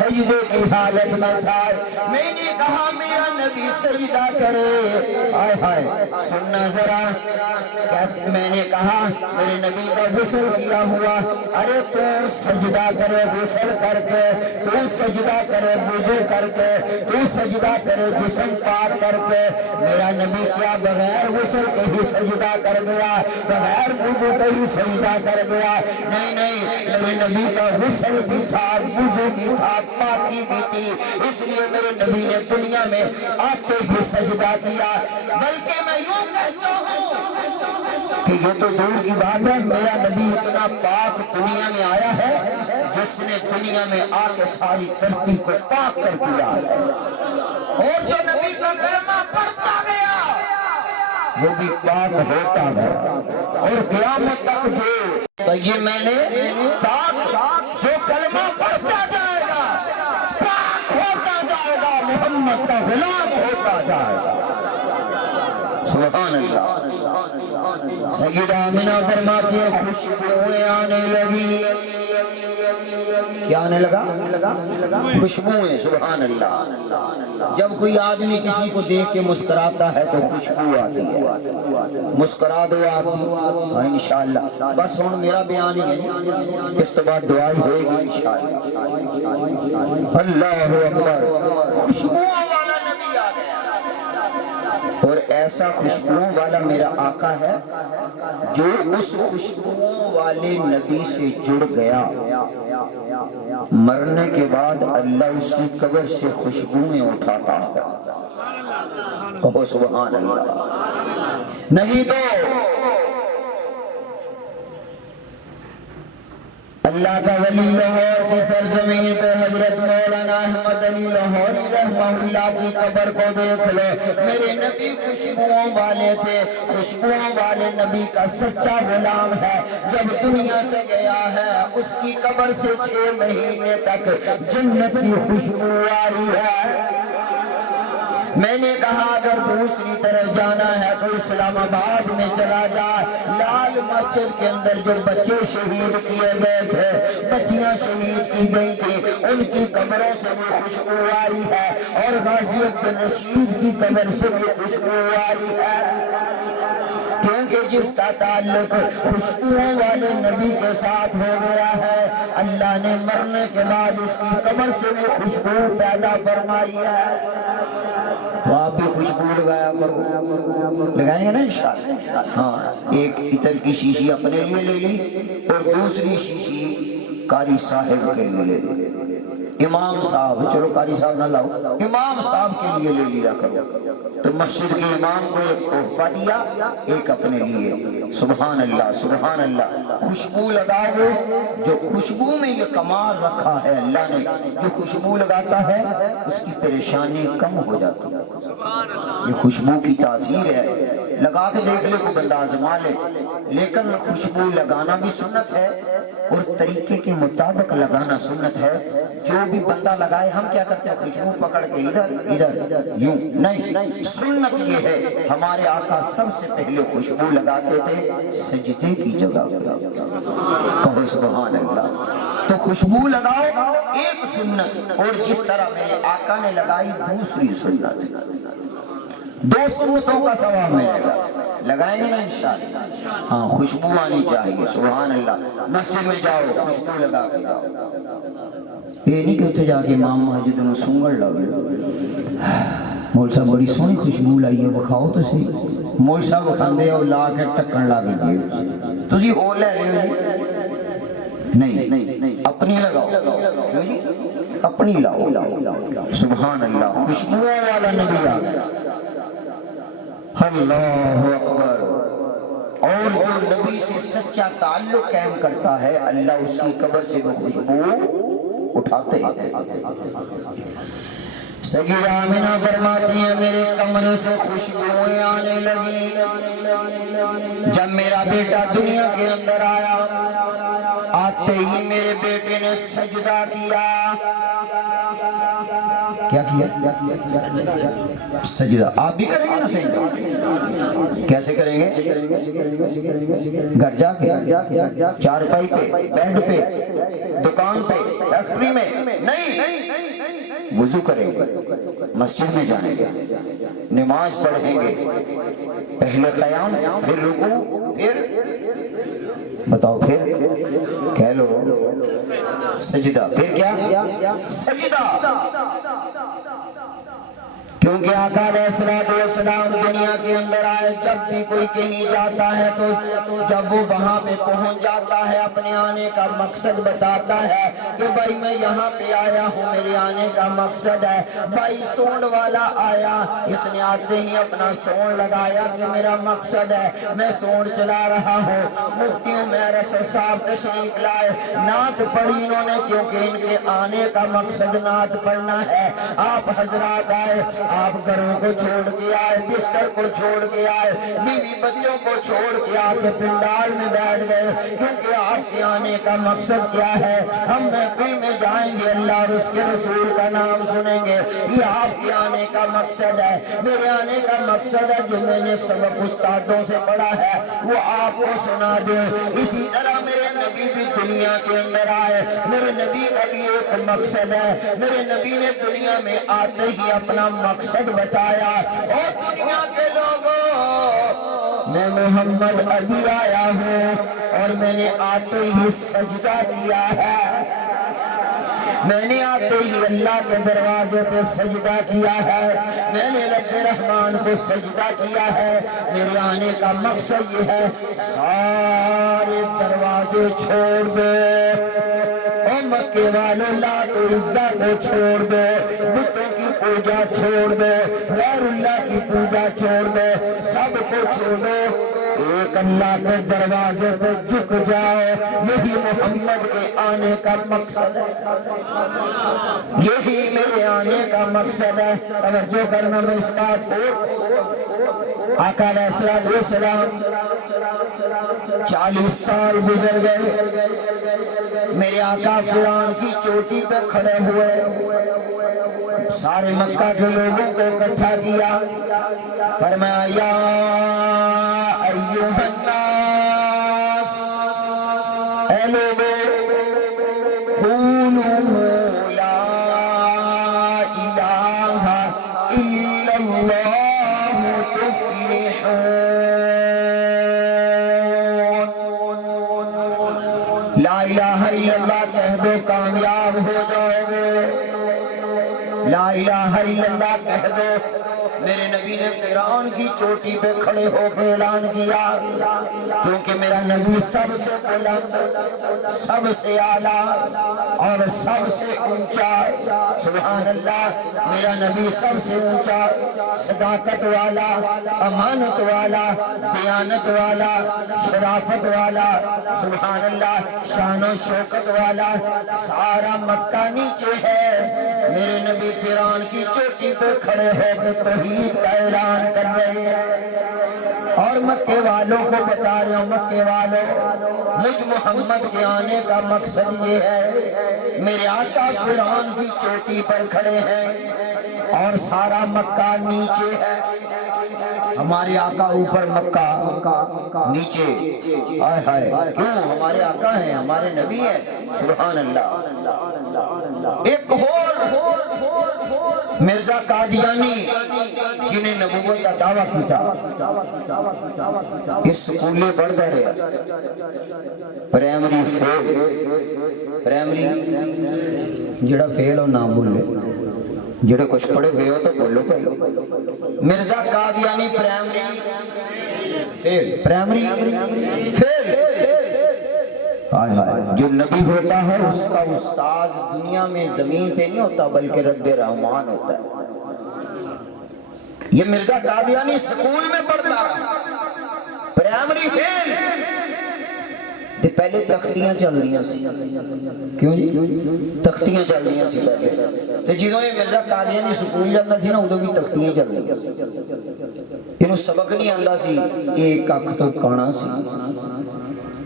سجدے کی حالت میں تھا، میں نے کہا میرا نبی سجدہ کرے، آئے ہائے سننا ذرا، میں نے کہا میرے نبی کا غسل کیا ہوا، ارے تو سجدہ کرے غسل کر کے، تو سجدہ کرے وضو کر کے، تو سجدہ کرے جسم پاک کر کے، میرا نبی کیا بغیر غسل کے ہی سجدہ کر گیا، بغیر وضو کے ہی سجدہ کر گیا؟ نہیں نہیں، میرے نبی کا غسل بھی تھا، وضو بھی تھا، پاکی بھی تھی، اس لیے میرے نبی نے دنیا میں آتے ہی سجدہ کیا۔ بلکہ میں یوں کہتا ہوں کہ یہ تو دور کی بات ہے، میرا نبی اتنا پاک دنیا میں آیا ہے جس نے دنیا میں آ کے ساری دھرتی کو پاک کر دیا ہے، اور جو نبی کا کلمہ پڑھتا گیا وہ بھی پاک ہوتا گیا، اور قیامت تک جو طیب میں نے پاک جو کلمہ پڑھتا جائے گا پاک ہوتا جائے گا، محمد کا غلام ہوتا جائے گا۔ سبحان اللہ۔ سیدہ آمنہ فرماتی ہے خوشبوئیں آنے لگی، کیا آنے لگا؟ خوشبوئیں، سبحان اللہ۔ جب کوئی آدمی کسی کو دیکھ کے مسکراتا ہے تو خوشبو آتی ہے، مسکرا دو آدمی، انشاءاللہ۔ بس ہون میرا بیان ہی ہے، اس تو بعد دعائی ہوئے گی انشاءاللہ۔ اللہ اکبر، خوشبو والا نبی آ گیا، اور ایسا خوشبو والا میرا آقا ہے جو اس خوشبو والے نبی سے جڑ گیا، مرنے کے بعد اللہ اس کی قبر سے خوشبوئیں اٹھاتا ہے۔ کہو سبحان اللہ۔ نہیں تو اللہ کا ولی لاہور کی سرزمین پہ حضرت مولانا احمد علی لاہوری رحمہ اللہ کی قبر کو دیکھ لو، میرے نبی خوشبوؤں والے تھے، خوشبوؤں والے نبی کا سچا غلام ہے، جب دنیا سے گیا ہے اس کی قبر سے 6 مہینے تک جنت کی خوشبو آئی ہے۔ میں نے کہا اگر دوسری طرف جانا ہے تو اسلام آباد میں چلا جا، لال مسجد کے اندر جو بچے شہید کیے گئے تھے، بچیاں شہید کی گئی تھی، ان کی قبروں سے بھی خوشبو آئی ہے، اور غازی عبدالرشید کی قبر سے بھی خوشبو آئی ہے، کیونکہ جس کا تعلق خوشبوؤں والے نبی کے ساتھ ہو گیا ہے، اللہ نے مرنے کے بعد اس کی قبر سے بھی خوشبو پیدا فرمائی ہے۔ تو آپ بھی خوشبو لگایا کرو، لگائیں گے نا انشاءاللہ؟ ہاں، ایک عطر کی شیشی اپنے لیے لے لی اور دوسری شیشی قاری صاحب کے لیے لے لی، امام صاحب، چلو قاری صاحب نہ لاؤ، امام صاحب کے لیے لے لیا کرو، تو مسجد کے امام کو ایک تحفہ دیا، ایک اپنے لیے۔ سبحان اللہ سبحان اللہ۔ خوشبو لگاؤ گے، جو خوشبو میں یہ کمال رکھا ہے اللہ نے، جو خوشبو لگاتا ہے اس کی پریشانی کم ہو جاتی ہے، یہ خوشبو کی تاثیر ہے۔ لگا کے دیکھ لے کوئی بندہ آزما لے، لیکن خوشبو لگانا بھی سنت ہے اور طریقے کے مطابق لگانا سنت ہے۔ جو بھی بندہ لگائے، ہم کیا کرتے ہیں خوشبو پکڑ کے ادھر ادھر یوں نہیں، سنت یہ ہے ہمارے آقا سب سے پہلے خوشبو لگاتے تھے سجدے کی جگہ پہ، کہو سبحان اللہ۔ تو خوشبو لگاؤ ایک سنت، اور جس طرح میرے آقا نے لگائی دوسری سنت، 2 سنتوں کا ثواب ملے گا۔ لگائیں گے نا انشاءاللہ؟ ہاں، خوشبو آنی چاہیے، سبحان اللہ۔ مسجد میں جاؤ خوشبو لگا کے جاؤ، یہ نہیں کہ اتنے جا کے امام مسجد میں سونگڑ لگے، مول صاحب بڑی سونی خوشبو لائی ہے، بکھاؤ تو صحیح، مول صاحب کھاندے اور لا کے ٹکن لا کے دیے، تسی ہو لے نہیں، اپنی لگاؤ، کیوں جی؟ اپنی لاؤ، سبحان اللہ۔ خوشبو والا نبی آ گیا، اللہ اکبر۔ اور جو نبی سے سچا تعلق قائم کرتا ہے اللہ اس کی قبر سے وہ خوشبو اٹھاتے ہیں۔ سیدہ آمنہ فرماتی ہیں میرے کمرے سے خوشبوئیں آنے لگی، جب میرا بیٹا دنیا کے اندر آیا، آتے ہی میرے بیٹے نے سجدہ کیا، کیا کیا؟ سجدہ۔ آپ بھی کریں گے نا سجدہ؟ کیسے کریں گے؟ گھر جا کے، چارپائی پہ، بیڈ پہ، دکان پہ، فیکٹری میں نہیں، وضو کریں گے، مسجد میں جائیں گے، نماز پڑھیں گے، پہلے قیام، پھر رکوع، پھر بتاؤ، پھر کہہ لو سجدہ، پھر کیا؟ سجدہ۔ کیونکہ آقا علیہ السلام دنیا کے اندر آئے، جب بھی کوئی کہیں جاتا ہے تو جب وہ وہاں پہ پہنچ جاتا ہے اپنے آنے کا مقصد بتاتا ہے کہ بھائی میں یہاں پہ آیا ہوں، میرے آنے کا مقصد ہے۔ بھائی سونڈ والا آیا، اس نے آتے ہی اپنا سونڈ لگایا کہ میرا مقصد ہے، میں سونڈ چلا رہا ہوں۔ مفتی عمیر اسد صاحب تشریف لائے، نعت پڑھی انہوں نے، کیونکہ ان کے آنے کا مقصد نعت پڑھنا ہے۔ آپ حضرات آئے، آپ گھروں کو چھوڑ کے آئے، بستر کو چھوڑ کے آئے، بیوی بچوں کو چھوڑ کے آ کے پنڈال میں بیٹھ گئے، کیونکہ آپ کے آنے کا مقصد کیا ہے؟ ہم محفل میں جائیں گے، اللہ اور اس کے رسول کا نام سنیں گے، یہ آپ کے آنے کا مقصد ہے۔ میرے آنے کا مقصد ہے جو میں نے سبق استادوں سے پڑھا ہے وہ آپ کو سنا دوں۔ اسی طرح میرے نبی بھی دنیا کے اندر آئے، میرے نبی کا بھی ایک مقصد ہے۔ میرے نبی نے دنیا میں آتے ہی اپنا مقصد بتایا، اور دنیا کے لوگوں، میں محمد ابھی آیا ہوں اور میں نے آتے ہی سجدہ کیا ہے، میں نے آتے ہی اللہ کے دروازے پہ سجدہ کیا ہے، میں نے رب رحمان کو سجدہ کیا ہے۔ میرے آنے کا مقصد یہ ہے، سارے دروازے چھوڑ دو، او مکے والوں، لات و عزہ کو چھوڑ دو، بتوں کی پوجا چھوڑ دو، غیر اللہ کی پوجا چھوڑ دو، سب کو چھوڑو، ایک اللہ کے دروازے پہ جھک جاؤ۔ یہی محمد کے آنے کا مقصد ہے، یہی میرے آنے کا مقصد ہے۔ توجہ کرنا میں اس بات کو، آقا علیہ السلام 40 سال گزر گئے، میرے آقا فرعون کی چوٹی پہ کھڑے ہوئے، سارے مکہ کے لوگوں کو اکٹھا کیا، فرمایا یا ایوہ الناس، اے لوگوں، قولوا لا الہ الا اللہ تفلحون، لا الہ الا اللہ کہہ دو کامیاب ہو جاؤ گے، لا الہ الا اللہ کہہ دو۔ میرے نبی نے فرعون کی چوٹی پہ کھڑے ہو کے اعلان کیا، کیونکہ میرا نبی سب سے بلند، سب سے اعلیٰ اور سب سے اونچا، سبحان اللہ، میرا نبی سب سے اونچا، صداقت والا، امانت والا، دیانت والا، شرافت والا، سبحان اللہ، شان و شوکت والا، سارا مکہ نیچے ہے، میرے نبی فرعون کی چوٹی پہ کھڑے ہو کے توحید کا اعلان کر رہے ہیں، اور مکے والوں کو بتا رہے ہوں، مکے والوں، مجھ محمد کے آنے کا مقصد یہ ہے، میرے آقا فرعون کی چوٹی پر کھڑے ہیں اور سارا مکہ نیچے ہے، ہمارے آقا اوپر، مکہ نیچے، ہائے ہائے، کیوں؟ ہمارے آقا ہیں، ہمارے نبی ہیں، سبحان اللہ۔ ایک اور مرزا قادیانی جنہیں نبوت کا دعویٰ کی تھا، اس سکولے پڑھتا رہا، پرائمری فیل، پرائمری جڑا فیل ہو نام بھولے، جڑے کچھ پڑھے ہوئے ہو تو بولو پہلے، مرزا قادیانی پرائمری فیل، پرائمری فیل، جو نبی ہوتا ہے اس کا استاذ دنیا میں زمین پہ نہیں ہوتا بلکہ رب رحمان ہوتا ہے۔ یہ مرزا قادیانی سکول میں پڑھتا پرائمری فیل، پہلے تختیاں چل رہی ہیں، کیوں جی؟ تختیاں چل رہی ہیں پہلے، تو جنہوں نے مرزا قادیانی سکول جاتا سی نا ادھوں بھی تختیاں چل رہی ہیں، انہوں سبق نہیں آندا سی، ایک اکھ تو کانا سی، تے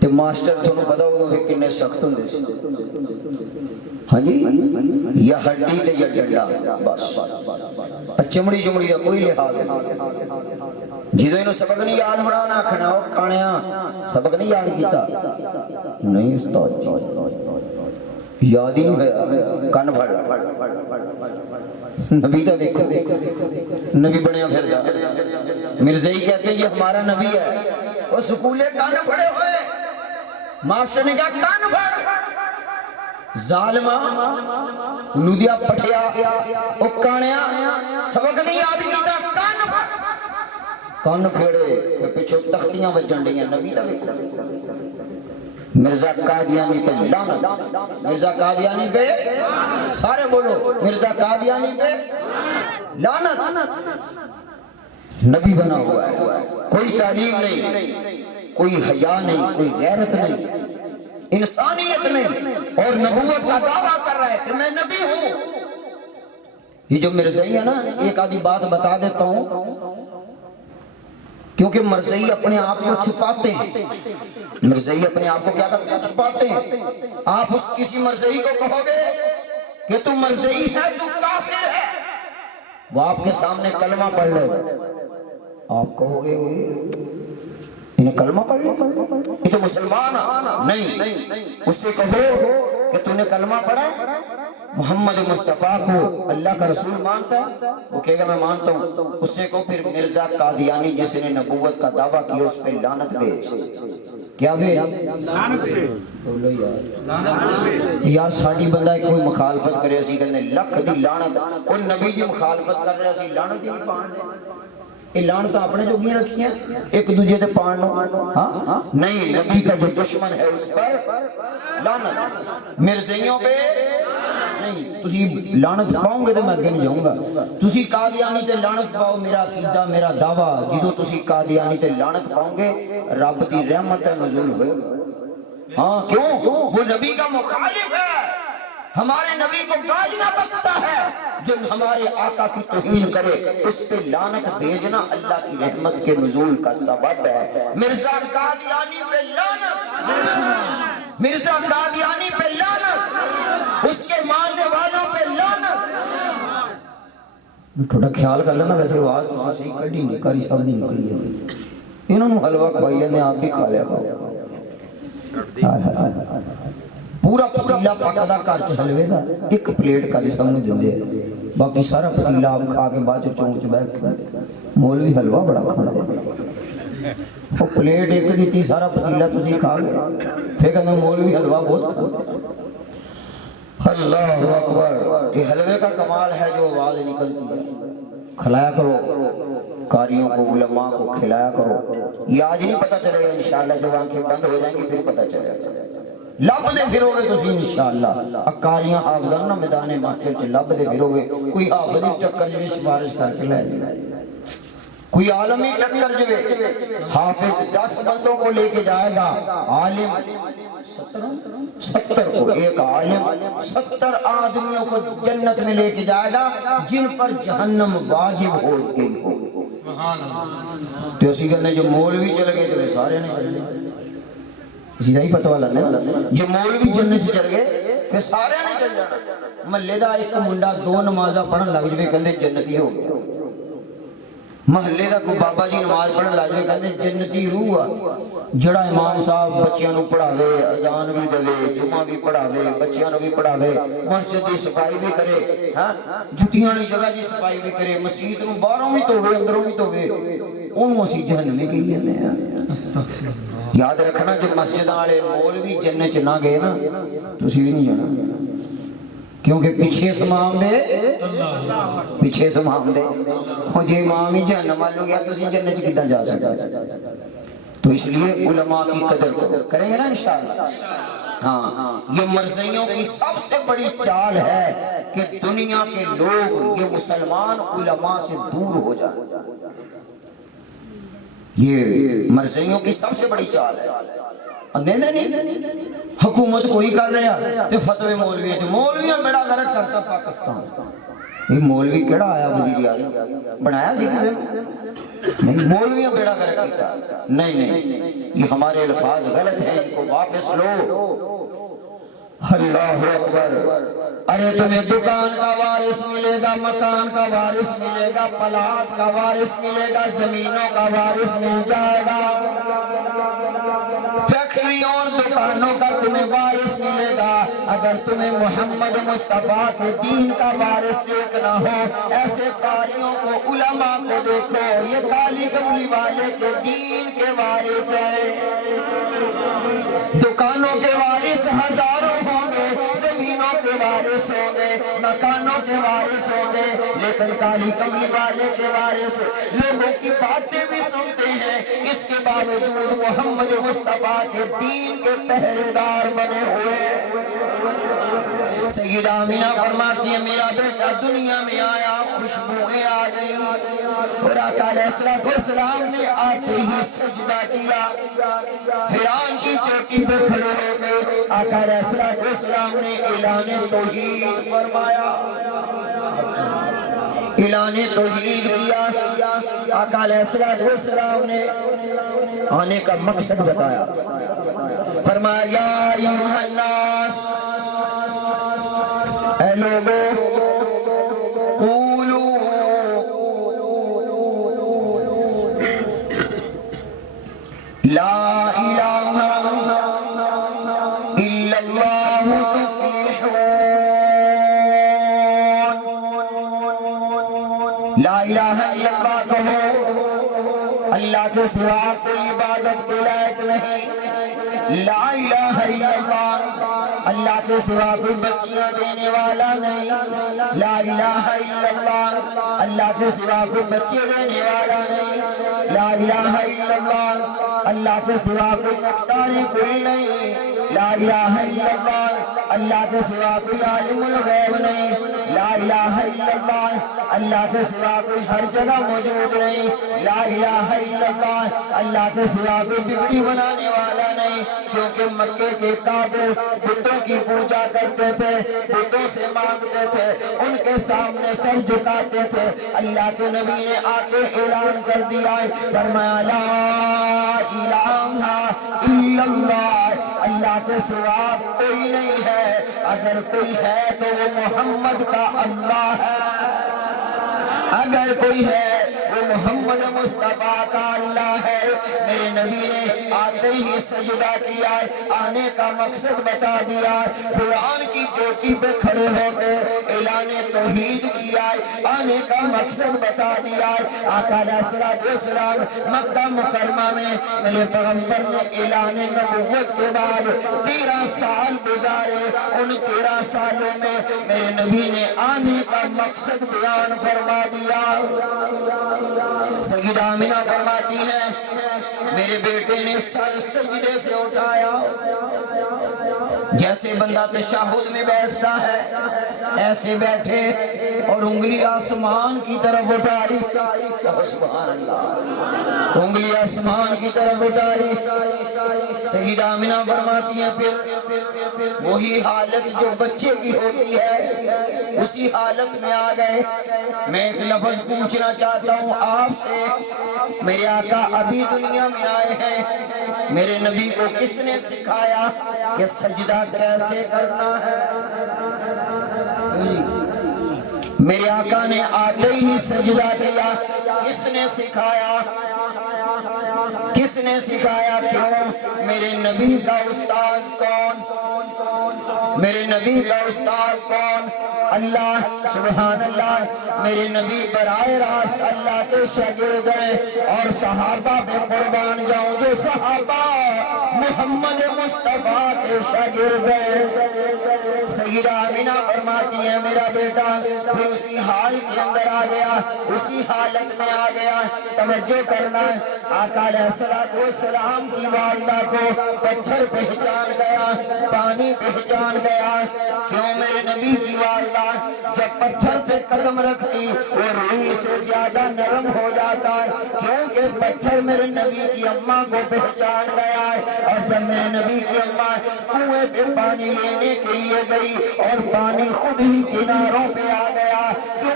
تے ماسٹر تھانوں پتہ ہوگا کہ کنے سخت ہوندے سی ہاں جی یا ہڈی تے یا ڈنڈا بس چمڑی چمڑی دا کوئی لحاظ نہیں جدوں انہوں سبق نہیں یاد بنانا آکھنا او کانیا سبق نہیں یاد کیتا نہیں استاد جی یاد ہی نہیں ہویا کن پھڑ نبی تو دیکھو نبی بنیا پھر جا مرزائی کہتے ہیں یہ ہمارا نبی ہے وہ سکولے کان پھڑے ہوئے ماسٹر نے کہا کان پھڑ ظالمہ نودیا پٹھیا او کانیا سبق نہیں یاد کیتا کان پھڑے پھر پچھو تختیاں بجن ڈیاں نبی تو دیکھو مرزا قادیانی پہ لعنت مرزا قادیانی پہ سارے بولو مرزا قادیانی پہ لعنت نبی بنا ہوا ہے کوئی تعلیم نہیں کوئی حیا نہیں کوئی غیرت نہیں انسانیت نہیں اور نبوت کا دعویٰ کر رہا ہے کہ میں نبی ہوں یہ جو مرزائی ہے نا ایک آدھی بات بتا دیتا ہوں کیونکہ مرزائی اپنے آپ کو چھپاتے ہیں مرزائی اپنے آپ کو کیا کرتے ہیں چھپاتے ہیں آپ اس کسی مرزائی کو کہو گے کہ تو مرزائی ہے تو کافر ہے وہ آپ کے سامنے کلمہ پڑھ لے آپ کہو گے انہیں کلمہ پڑھ لے یہ تو مسلمان نہیں اس سے کہو کہ تو نے کلمہ پڑھا محمد مصطفیٰ کو اللہ کا رسول مانتا ہے وہ کہے گا میں مانتا ہوں اس سے کہو پھر مرزا قادیانی جس نے نبوت کا دعویٰ کیا اس پہ لعنت بھیج کیا بھیج لعنت یار ساڑی بندہ ہے کوئی مخالفت کرے اسی کہنے لکھ دی لعنت اور نبی جی مخالفت کر رہے اسی لعنت دی نہیں پانے یہ لعنت اپنے جو گیا رکھی ہیں ایک دوجہ تے پانو ہاں نہیں نبی کا جو دشمن ہے اس پر لعنت مرزائیوں پہ نہیں تسی لعنت پاؤں گے تو میں اگے نہیں جاؤں گا تسی قادیانی تے لعنت پاؤ میرا عقیدہ میرا دعویٰ جدو تسی قادیانی تے لعنت پاؤں گے رب دی رحمت نزول ہوئے ہاں کیوں وہ نبی کا مخالف ہے ہمارے نبی کو گالیاں بکتا ہے جو ہمارے آقا کی توہین کرے اس پہ لعنت بھیجنا اللہ کی رحمت کے نزول کا سبب ہے مرزا قادیانی پہ لعنت مرزا قادیانی پہ لعنت اس کے ماننے والوں پہ لعنت تھوڑا خیال کر لینا ویسے آواز صحیح کٹی نہیں کاری سب نہیں نکلی ہے انہوں نے حلوہ کھوائی نے آپ بھی کھا لیا پورا پتیلا پکدا گھر چ حلوے دا ایک پلیٹ کاری سامنے دیندے باقی سارا پتیلا آپ کھا کے بعد چونچ بیٹھ مولوی حلوہ بڑا کھاندے وہ پلیٹ ایک دیتی سارا پتیلا تسی کھا گئے پھر کہنے مولوی حلوہ بہت کھاندے اللہ اکبر یہ حلوے کا کمال ہے جو آواز نکلتی ہے کھلایا کرو قاریوں کو علماء کو کھلایا کرو یہ آج نہیں پتہ چلے گا انشاءاللہ جب آنکھیں بند ہو جائیں گی پھر پتہ چلے گا لب دے پھرو گے تسی انشاءاللہ اکاریاں حافظان نہ میدان محشر چ لب دے پھرو گے کوئی حافظی ٹکر جوے سفارش کر کے لے کوئی عالمی ٹکر جوے حافظ 10 بندوں کو لے کے جائے گا عالم 70 کو ایک عالم 70 آدمیوں کو جنت میں لے کے جائے گا جن پر جہنم واجب ہو گئی ہو تو اسی کہنے جو مولوی چل گئے تو سارے نہیں چل گئے اسی دا ہی فتوہ لگنے جو مولوی جنت چل گئے پھر سارے نہیں چل جانا محلے دا ایک منڈا 2 نمازہ پڑھن لگ جوے کہندے جنتی ہو گیا محلے دا کوئی بابا جی نماز پڑھن لگ جوے کہندے جنتی روح آ جڑا امام صاحب بچیاں نو پڑھاوے اذان بھی دے جمعہ بھی پڑھاوے بچیاں نو بھی پڑھاوے مسجد دی صفائی بھی کرے ہاں جتیاں والی جگہ دی صفائی بھی کرے مسجد نو باہروں بھی دھوے اندروں بھی دھوے اونوں اسی جہنم کہی جاندے ہیں استغفر یاد رکھنا جو مسجد والے مولوی جنت چ نہ گئے نا تسی بھی نہیں جانا کیونکہ پیچھے سمام دے پیچھے سمام دے وہ جی امام ہی جہنم والوں گیا تسی جنت کدھر جا سکتا تو اس لیے علماء کی قدر کریں گے نا انشاءاللہ ہاں یہ مرزائیوں کی سب سے بڑی چال ہے کہ دنیا کے لوگ یہ مسلمان علماء سے دور ہو جائیں یہ مرزائیوں کی سب سے بڑی چال ہے نہیں حکومت کوئی کر رہا تو فتوے مولوی ہیں مولویاں بڑا غلط کرتا پاکستان یہ مولوی کیڑا آیا وزیر اعظم بنایا سی کسی نے؟ نہیں، مولویوں بیڑا کر کیتا نہیں، یہ ہمارے الفاظ غلط ہیں، ان کو واپس لو۔ اللہ اکبر۔ ارے تمہیں دکان کا وارث ملے گا، مکان کا وارث ملے گا، پلاٹ کا وارث ملے گا، زمینوں کا وارث مل جائے گا، فیکٹریوں اور دکانوں کا تمہیں وارث ملے گا۔ اگر تمہیں محمد مصطفیٰ کے دین کا وارث دیکھنا ہو، ایسے قاریوں کو، علماء کو دیکھو، یہ کالی کملی والے کے دین کے وارث ہیں۔ دکانوں کے وارث ہزاروں ہوں گے، زمینوں کے وارث ہوں گے، مکانوں کے وارث ہوں گے، لیکن کالی کملی والے کے وارث لوگوں کی باتیں بھی سنتے ہیں، اس کے باوجود محمد مصطفیٰ کے دین کے پہرے دار بنے ہوئے۔ سیدہ آمینہ فرماتی ہے میرا بیٹا دنیا میں آیا، خوشبوئیں آ گئی، اور آقا علیہ السلام نے آتے ہی سجدہ کیا، فرعون کی چوٹی پہ کھڑے ہو گئے۔ آقا علیہ السلام نے اعلان توحید فرمایا، اعلان توحید کیا۔ آقا علیہ السلام نے آنے کا مقصد بتایا، فرمایا یا ایھا الناس، اے لوگو، قولو لا الہ الا اللہ تفلحون۔ لا الہ الا اللہ کہو، اللہ کے سوا کوئی عبادت کے لائق نہیں۔ لا الہ الا اللہ، اللہ کے سوا کوئی بچیاں دینے والا نہیں۔ لا الہ الا اللہ، اللہ کے سوا کوئی بچے دینے والا نہیں۔ لا الہ الا اللہ، اللہ کے سوا کوئی مختار کوئی نہیں۔ لا الہ الا اللہ، اللہ کے سوا کوئی عالم الغیب نہیں۔ لا الہ الا اللہ، اللہ کے سوا کوئی ہر جگہ موجود نہیں۔ لا الہ الا اللہ، اللہ کے سوا کوئی بگڑی بنانے والا نہیں، کیونکہ مکے کے کافر بتوں کی پوجا کرتے تھے، بتوں سے مانگتے تھے، ان کے سامنے سر جھکاتے تھے۔ اللہ کے نبی نے آ کے اعلان کر دیا ہے، فرمایا لا الہ الا اللہ، اللہ کے سوا کوئی نہیں ہے، اگر کوئی ہے تو وہ محمد کا اللہ ہے، اگر کوئی ہے وہ محمد مصطفیٰ کا اللہ ہے۔ میرے نبی نے آتے ہی سجدہ کیا ہے، آنے کا مقصد بتا دیا ہے، فرعون کی چوٹی پہ کھڑے ہو کے اعلان توحید کیا ہے، آنے کا مقصد بتا دیا ہے۔ آقا علیہ السلام مکہ مکرمہ میں میرے پیغمبر نے اعلان نبوت کے بعد 13 سال گزارے، ان 13 سالوں میں میرے نبی نے آنے کا مقصد بیان فرما دیا۔ سیدہ آمینہ فرماتی ہے میرے بیٹے نے سر سجدے سے اٹھایا، جیسے بندہ تشہد میں بیٹھتا ہے ایسے بیٹھے، اور انگلی آسمان کی طرف اٹھائی، سبحان اللہ، انگلی آسمان کی طرف اٹھائی۔ سیدہ آمینہ فرماتی ہیں پھر وہی حالت جو بچے کی ہوتی ہے اسی حالت میں آ گئے۔ میں ایک لفظ پوچھنا چاہتا ہوں آپ سے، میرے آقا ابھی دنیا میں آئے ہیں، میرے نبی کو کس نے سکھایا کہ سجدہ کیسے کرنا ہے؟ میرے آقا نے آتے ہی سجدہ کیا، کس نے سکھایا؟ کس نے سکھایا؟ کیوں؟ میرے نبی کا استاذ کون؟ میرے نبی کا استاذ کون؟ اللہ، سبحان اللہ۔ میرے نبی براہ راست اللہ کے شاگرد ہیں، اور صحابہ پہ قربان جاؤں، جو صحابہ محمد مصطفیٰ کے شاگرد ہیں۔ سیدہ آمینہ فرماتی ہے میرا بیٹا پھر اسی حال کے اندر آ گیا، اسی حالت میں آ گیا۔ توجہ کرنا ہے، آقا علیہ السلام کی والدہ کو پتھر پہچان گیا، پانی پہچان گیا۔ کیوں؟ میرے نبی کی والدہ جب پتھر پہ قدم رکھتی وہ روئی سے زیادہ نرم ہو جاتا ہے، کیونکہ پتھر میرے نبی کی اماں کو پہچان گیا ہے۔ اور جب میرے نبی کی اماں کنویں پہ پانی لینے کے لیے گئی اور پانی خود ہی کناروں پہ آ گیا،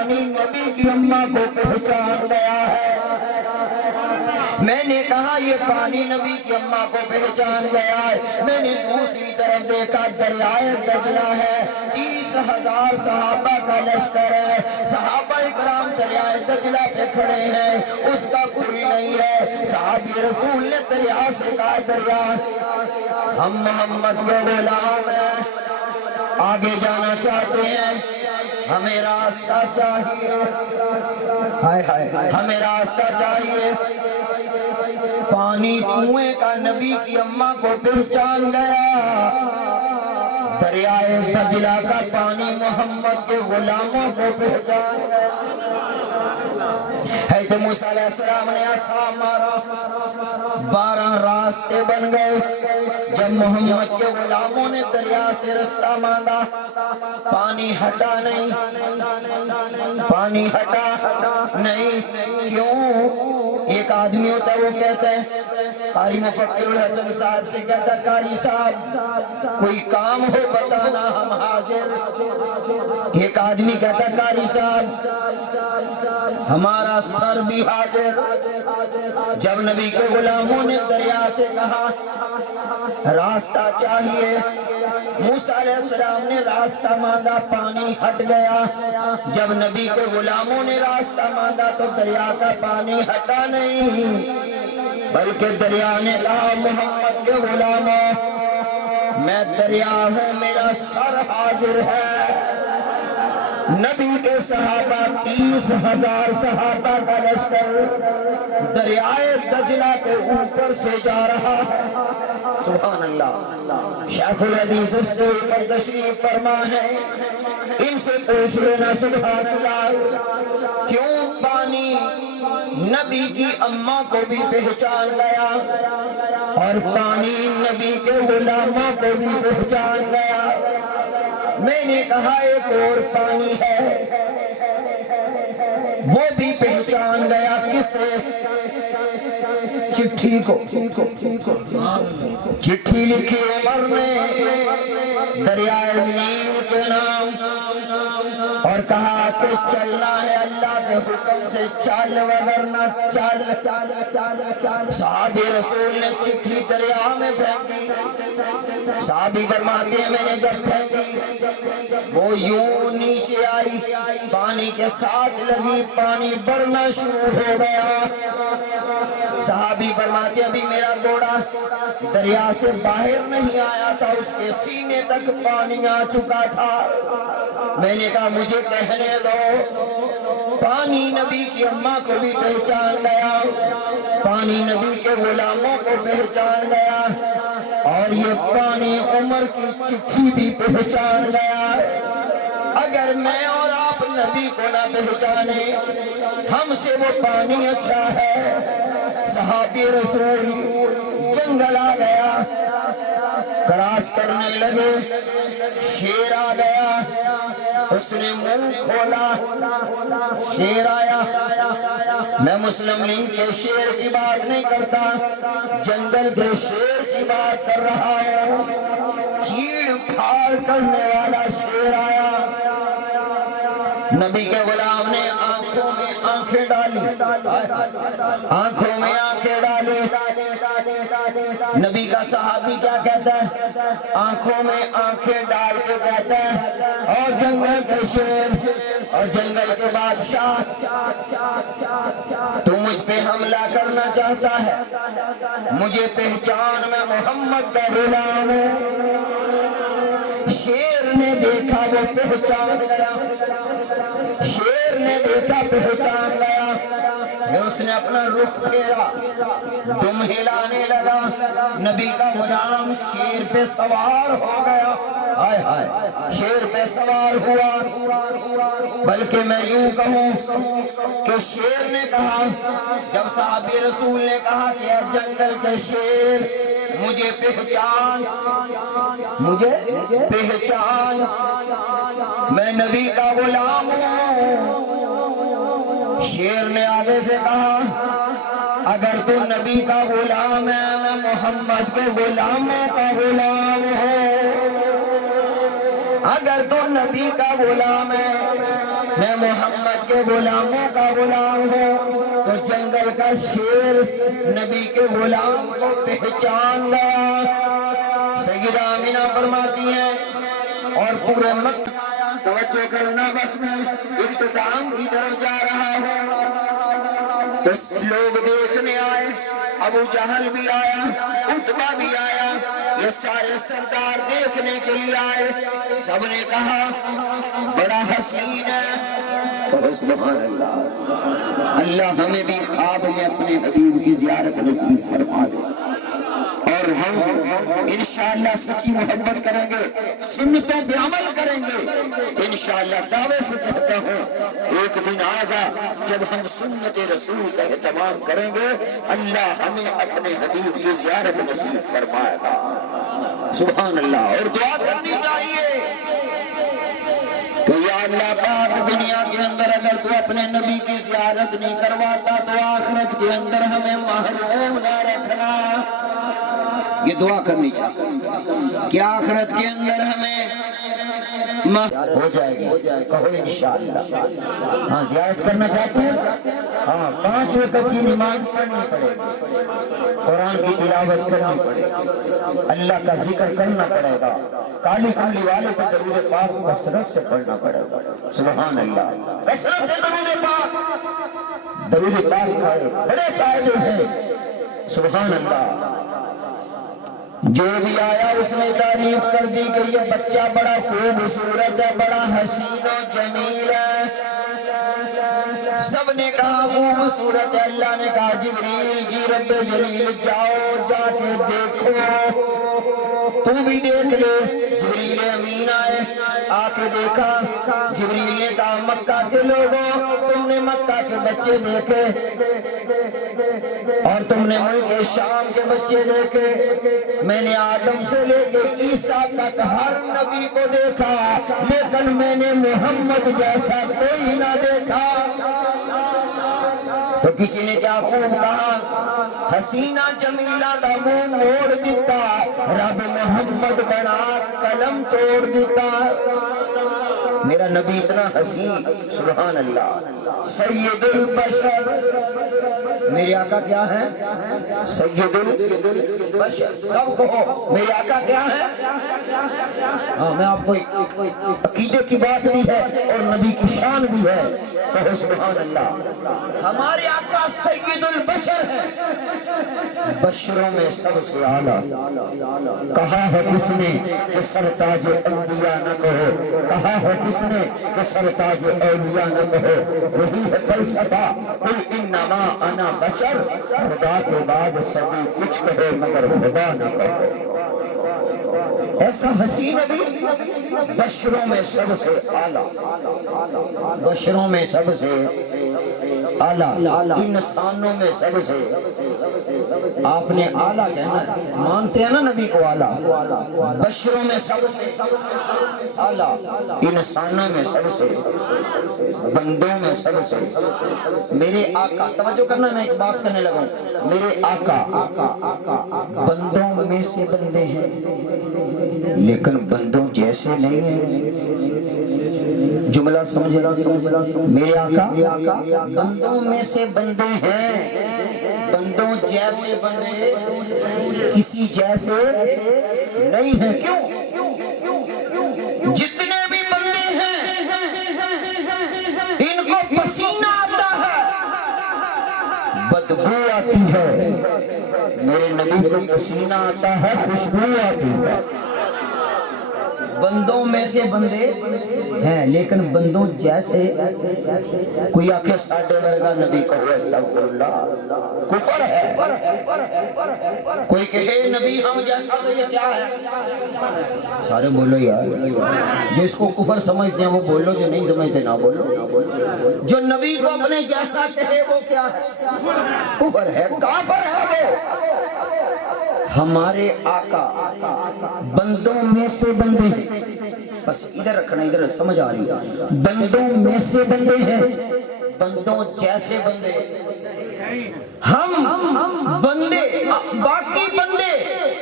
پانی نبی کی اماں کو پہچان گیا ہے۔ میں نے کہا یہ پانی نبی کی اماں کو پہچان گیا ہے۔ میں نے دوسری طرف دیکھا دریائے دجلہ ہے، 30,000 صحابہ کا لشکر ہے، صحابہ اکرام دریائے دجلہ پہ کھڑے ہیں، اس کا کوئی نہیں ہے۔ صحابی رسول نے دریا سے کہا دریا ہم محمد کے غلام ہیں، آگے جانا چاہتے ہیں، ہمیں راستہ چاہیے، ہمیں راستہ چاہیے۔ پانی کنویں کا نبی کی اماں کو پہچان گیا، دریائے دجلہ کا پانی محمد کے غلاموں کو پہچان گیا۔ حضرت موسیٰ علیہ السلام نے عصا مارا، 12 راستے بن گئے۔ جب محمد کے غلاموں نے دریا سے رستہ مانگا، پانی ہٹا نہیں، پانی ہٹا نہیں۔ کیوں؟ ایک آدمی ہوتا ہے وہ کہتا ہے، قاری مفکر الحسن صاحب سے کہتا ہے قاری صاحب کوئی کام ہو بتانا ہم حاضر۔ ایک آدمی کہتا ہے قاری صاحب ہمارا سر بھی حاضر۔ جب نبی کے غلاموں نے دریا سے کہا راستہ چاہیے، موسیٰ علیہ السلام نے راستہ مانگا، پانی ہٹ گیا۔ جب نبی کے غلاموں نے راستہ مانگا تو دریا کا پانی ہٹا نہیں، بلکہ دریا نے کہا محمد کے غلاموں میں دریا ہوں، میرا سر حاضر ہے۔ نبی کے صحابہ 30,000 صحابہ کا لشکر دریائے دجلہ کے اوپر سے جا رہا ہے۔ سبحان اللہ۔ شیخ الحدیث اسٹیج پر تشریف فرما ہے، ان سے پوچھ لینا سبحان اللہ کیوں پانی نبی کی اماں کو بھی پہچان گیا اور پانی نبی کے غلاموں کو بھی پہچان گیا۔ میں نے کہا ایک اور پانی ہے وہ بھی پہچان گیا، کسے؟ چٹھی کو۔ چٹھی لکھی عمر نے دریائے نیل کے نام اور کہا کہ چلنا ہے اللہ کے حکم سے، چل ورنہ چل۔ صحابی رسول نے چٹھی دریا میں پھینکی، صحابی فرماتے ہیں میں نے جب پھینکی وہ یوں نیچے آئی، پانی کے ساتھ لگی، پانی بڑھنا شروع ہو گیا۔ صحابی فرماتے ابھی میرا گھوڑا دریا سے باہر نہیں آیا تھا، اس کے سینے تک پانی آ چکا تھا۔ میں نے کہا مجھے کہنے دو، پانی نبی کی اماں کو بھی پہچان گیا، پانی نبی کے غلاموں کو پہچان گیا، اور یہ پانی عمر کی چٹھی بھی پہچان گیا۔ اگر میں اور آپ نبی کو نہ پہچانے، ہم سے وہ پانی اچھا ہے۔ صحابی رسول جنگل آ گیا، کراس کرنے لگے، شیر آ گیا، اس نے منہ کھولا، شیر آیا۔ میں مسلم لیگ کے شیر کی بات نہیں کرتا، جنگل کے شیر کی بات کر رہا ہوں۔ چیڑ پھاڑ کرنے والا شیر آیا، نبی کے غلام نے آنکھوں میں آنکھیں ڈالی، آنکھوں میں آنکھیں ڈالی۔ نبی کا صحابی کیا کہتا ہے؟ آنکھوں میں آنکھیں ڈال کے کہتا ہے اور جنگل کے شیر اور جنگل کے بادشاہ تو مجھ پہ حملہ کرنا چاہتا ہے، مجھے پہچان میں محمد کا غلام ہوں۔ شیر نے دیکھا وہ پہچان گیا، شیر نے دیکھا پہچان گیا، اس نے اپنا رخ پھیرا، دم ہلانے لگا، نبی کا غلام شیر پہ سوار ہو گیا، ہائے ہائے شیر پہ سوار ہوا۔ بلکہ میں یوں کہوں کہ شیر نے کہا، جب صحابی رسول نے کہا کہ جنگل کے شیر مجھے پہچان، مجھے پہچان، میں نبی کا غلام ہوں۔ شیر نے آگے سے کہا اگر تو نبی کا غلام ہے میں محمد کے غلاموں کا غلام ہوں۔ اگر تو نبی کا غلام ہے میں محمد کے غلاموں کا غلام ہوں، تو جنگل کا شیر نبی کے غلام کو پہچان گیا۔ سیدہ آمینہ فرماتی ہیں اور پورے مکہ توجہ کرنا، بس میں اختتام کی طرف جا رہا ہوں، تو لوگ دیکھنے آئے، ابو جہل بھی آیا، عتبہ بھی آیا، یہ سارے سردار دیکھنے کے لیے آئے۔ سب نے کہا بڑا حسین ہے، اور سبحان اللہ، اللہ ہمیں بھی خواب میں اپنے حبیب کی زیارت نصیب فرما دے، اور ہم انشاءاللہ سچی محبت کریں گے، سنتوں پہ عمل کریں گے انشاءاللہ۔ دعوے سے کہتا ہوں ایک دن آئے گا جب ہم سنت رسول کا اہتمام کریں گے، اللہ ہمیں اپنے حبیب کی زیارت نصیب فرمائے گا، سبحان اللہ۔ اور دعا کرنی چاہیے کہ یا اللہ پاک، دنیا کے اندر اگر تو اپنے نبی کی زیارت نہیں کرواتا تو آخرت کے اندر ہمیں محروم نہ رکھنا۔ یہ دعا کرنی چاہیے کہ آخرت کے اندر ہمیں ہو جائے گی، کہو انشاءاللہ۔ ہاں زیارت کرنا چاہتے ہیں، ہاں 5 وقت کی نماز پڑھنی پڑے گی، قرآن کی تلاوت کرنی پڑے گی، اللہ کا ذکر کرنا پڑے گا، کالی کملی والے کو درود پاک کثرت سے پڑھنا پڑے گا، سبحان اللہ۔ کثرت سے درود پاک کا بڑے فائدے ہیں، سبحان اللہ۔ جو بھی آیا اس نے تعریف کر دی کہ یہ بچہ بڑا خوبصورت ہے، بڑا حسین و جمیل ہے، سب نے کہا خوبصورت ہے۔ اللہ نے کہا جبریل جی رب جلیل جاؤ، جا کے دیکھو، تم بھی دیکھ لے۔ جبریل امین آئے، آ کے دیکھا، جبریل نے کہا مکہ کے لوگوں، تم نے مکہ کے بچے دیکھے اور تم نے ملک شام کے بچے دیکھے، میں نے آدم سے لے کے عیسیٰ تک ہر نبی کو دیکھا، لیکن میں نے محمد جیسا کوئی نہ دیکھا۔ تو کسی نے کیا خوب کہا، حسینہ جمیلہ دا منہ موڑ دیتا، رب محمد بنا قلم توڑ دیتا۔ میرا نبی اتنا حسین، سبحان اللہ، سید البشر، میرے آقا کیا ہے؟ سید البشر، سب کہو میرے آقا کیا ہے؟ ہاں میں آپ کو عقیدے کی بات بھی ہے اور نبی کی شان بھی ہے، کہو سبحان اللہ۔ ہمارے آقا سید البشر ہے، بشروں میں سب سے اعلیٰ۔ کہا ہے کس نے کہ سرتاج انبیاء نہ کہو، کہا ہے کس نے کہ سرتاج اولیاء نہ کہو، وہی ہے فلسفہ، قل انما انا بشر، خدا کے بعد سبھی کچھ کہو مگر خدا نہ کہو۔ ایسا حسین نبی، بشروں میں سب سے اعلیٰ، بشروں میں سب سے اعلیٰ، انسانوں میں سب سے، آپ نے اعلیٰ کہنا، مانتے ہیں نا نبی کو اعلیٰ، بشروں میں سب سے اعلیٰ، انسانوں میں سب سے، بندوں میں سب سے۔ میرے آقا، توجہ کرنا، میں ایک بات کرنے لگا ہوں، میرے آقا بندوں میں سے بندے ہیں لیکن بندوں جیسے نہیں ہیں، جملہ سمجھ رہا، میرے آقا بندوں میں سے بندے ہیں، بندوں جیسے بندے کسی جیسے نہیں ہیں۔ کیوں؟ جتنے بھی بندے ہیں ان کو پسینہ آتا ہے، بدبو آتی ہے، میرے نبی کو پسینہ آتا ہے، خوشبو آتی ہے۔ بندوں میں سے بندے ہیں لیکن بندوں جیسے، کوئی آنکھیں ساڑھے ورگا نبی کو استغفر اللہ، کفر ہے۔ کوئی کہے نبی ہم جیسا تو یہ کیا ہے؟ سارے بولو یار، جو اس کو کفر سمجھتے ہیں وہ بولو، جو نہیں سمجھتے نہ بولو۔ جو نبی کو اپنے جیسا کہے وہ کیا ہے؟ کفر ہے، کافر ہے وہ۔ ہمارے آقا بندوں میں سے بندے ہیں، بس ادھر رکھنا، ادھر سمجھ آ رہی ہے، بندوں میں سے بندے ہیں، بندوں جیسے بندے، ہم بندے، باقی بندے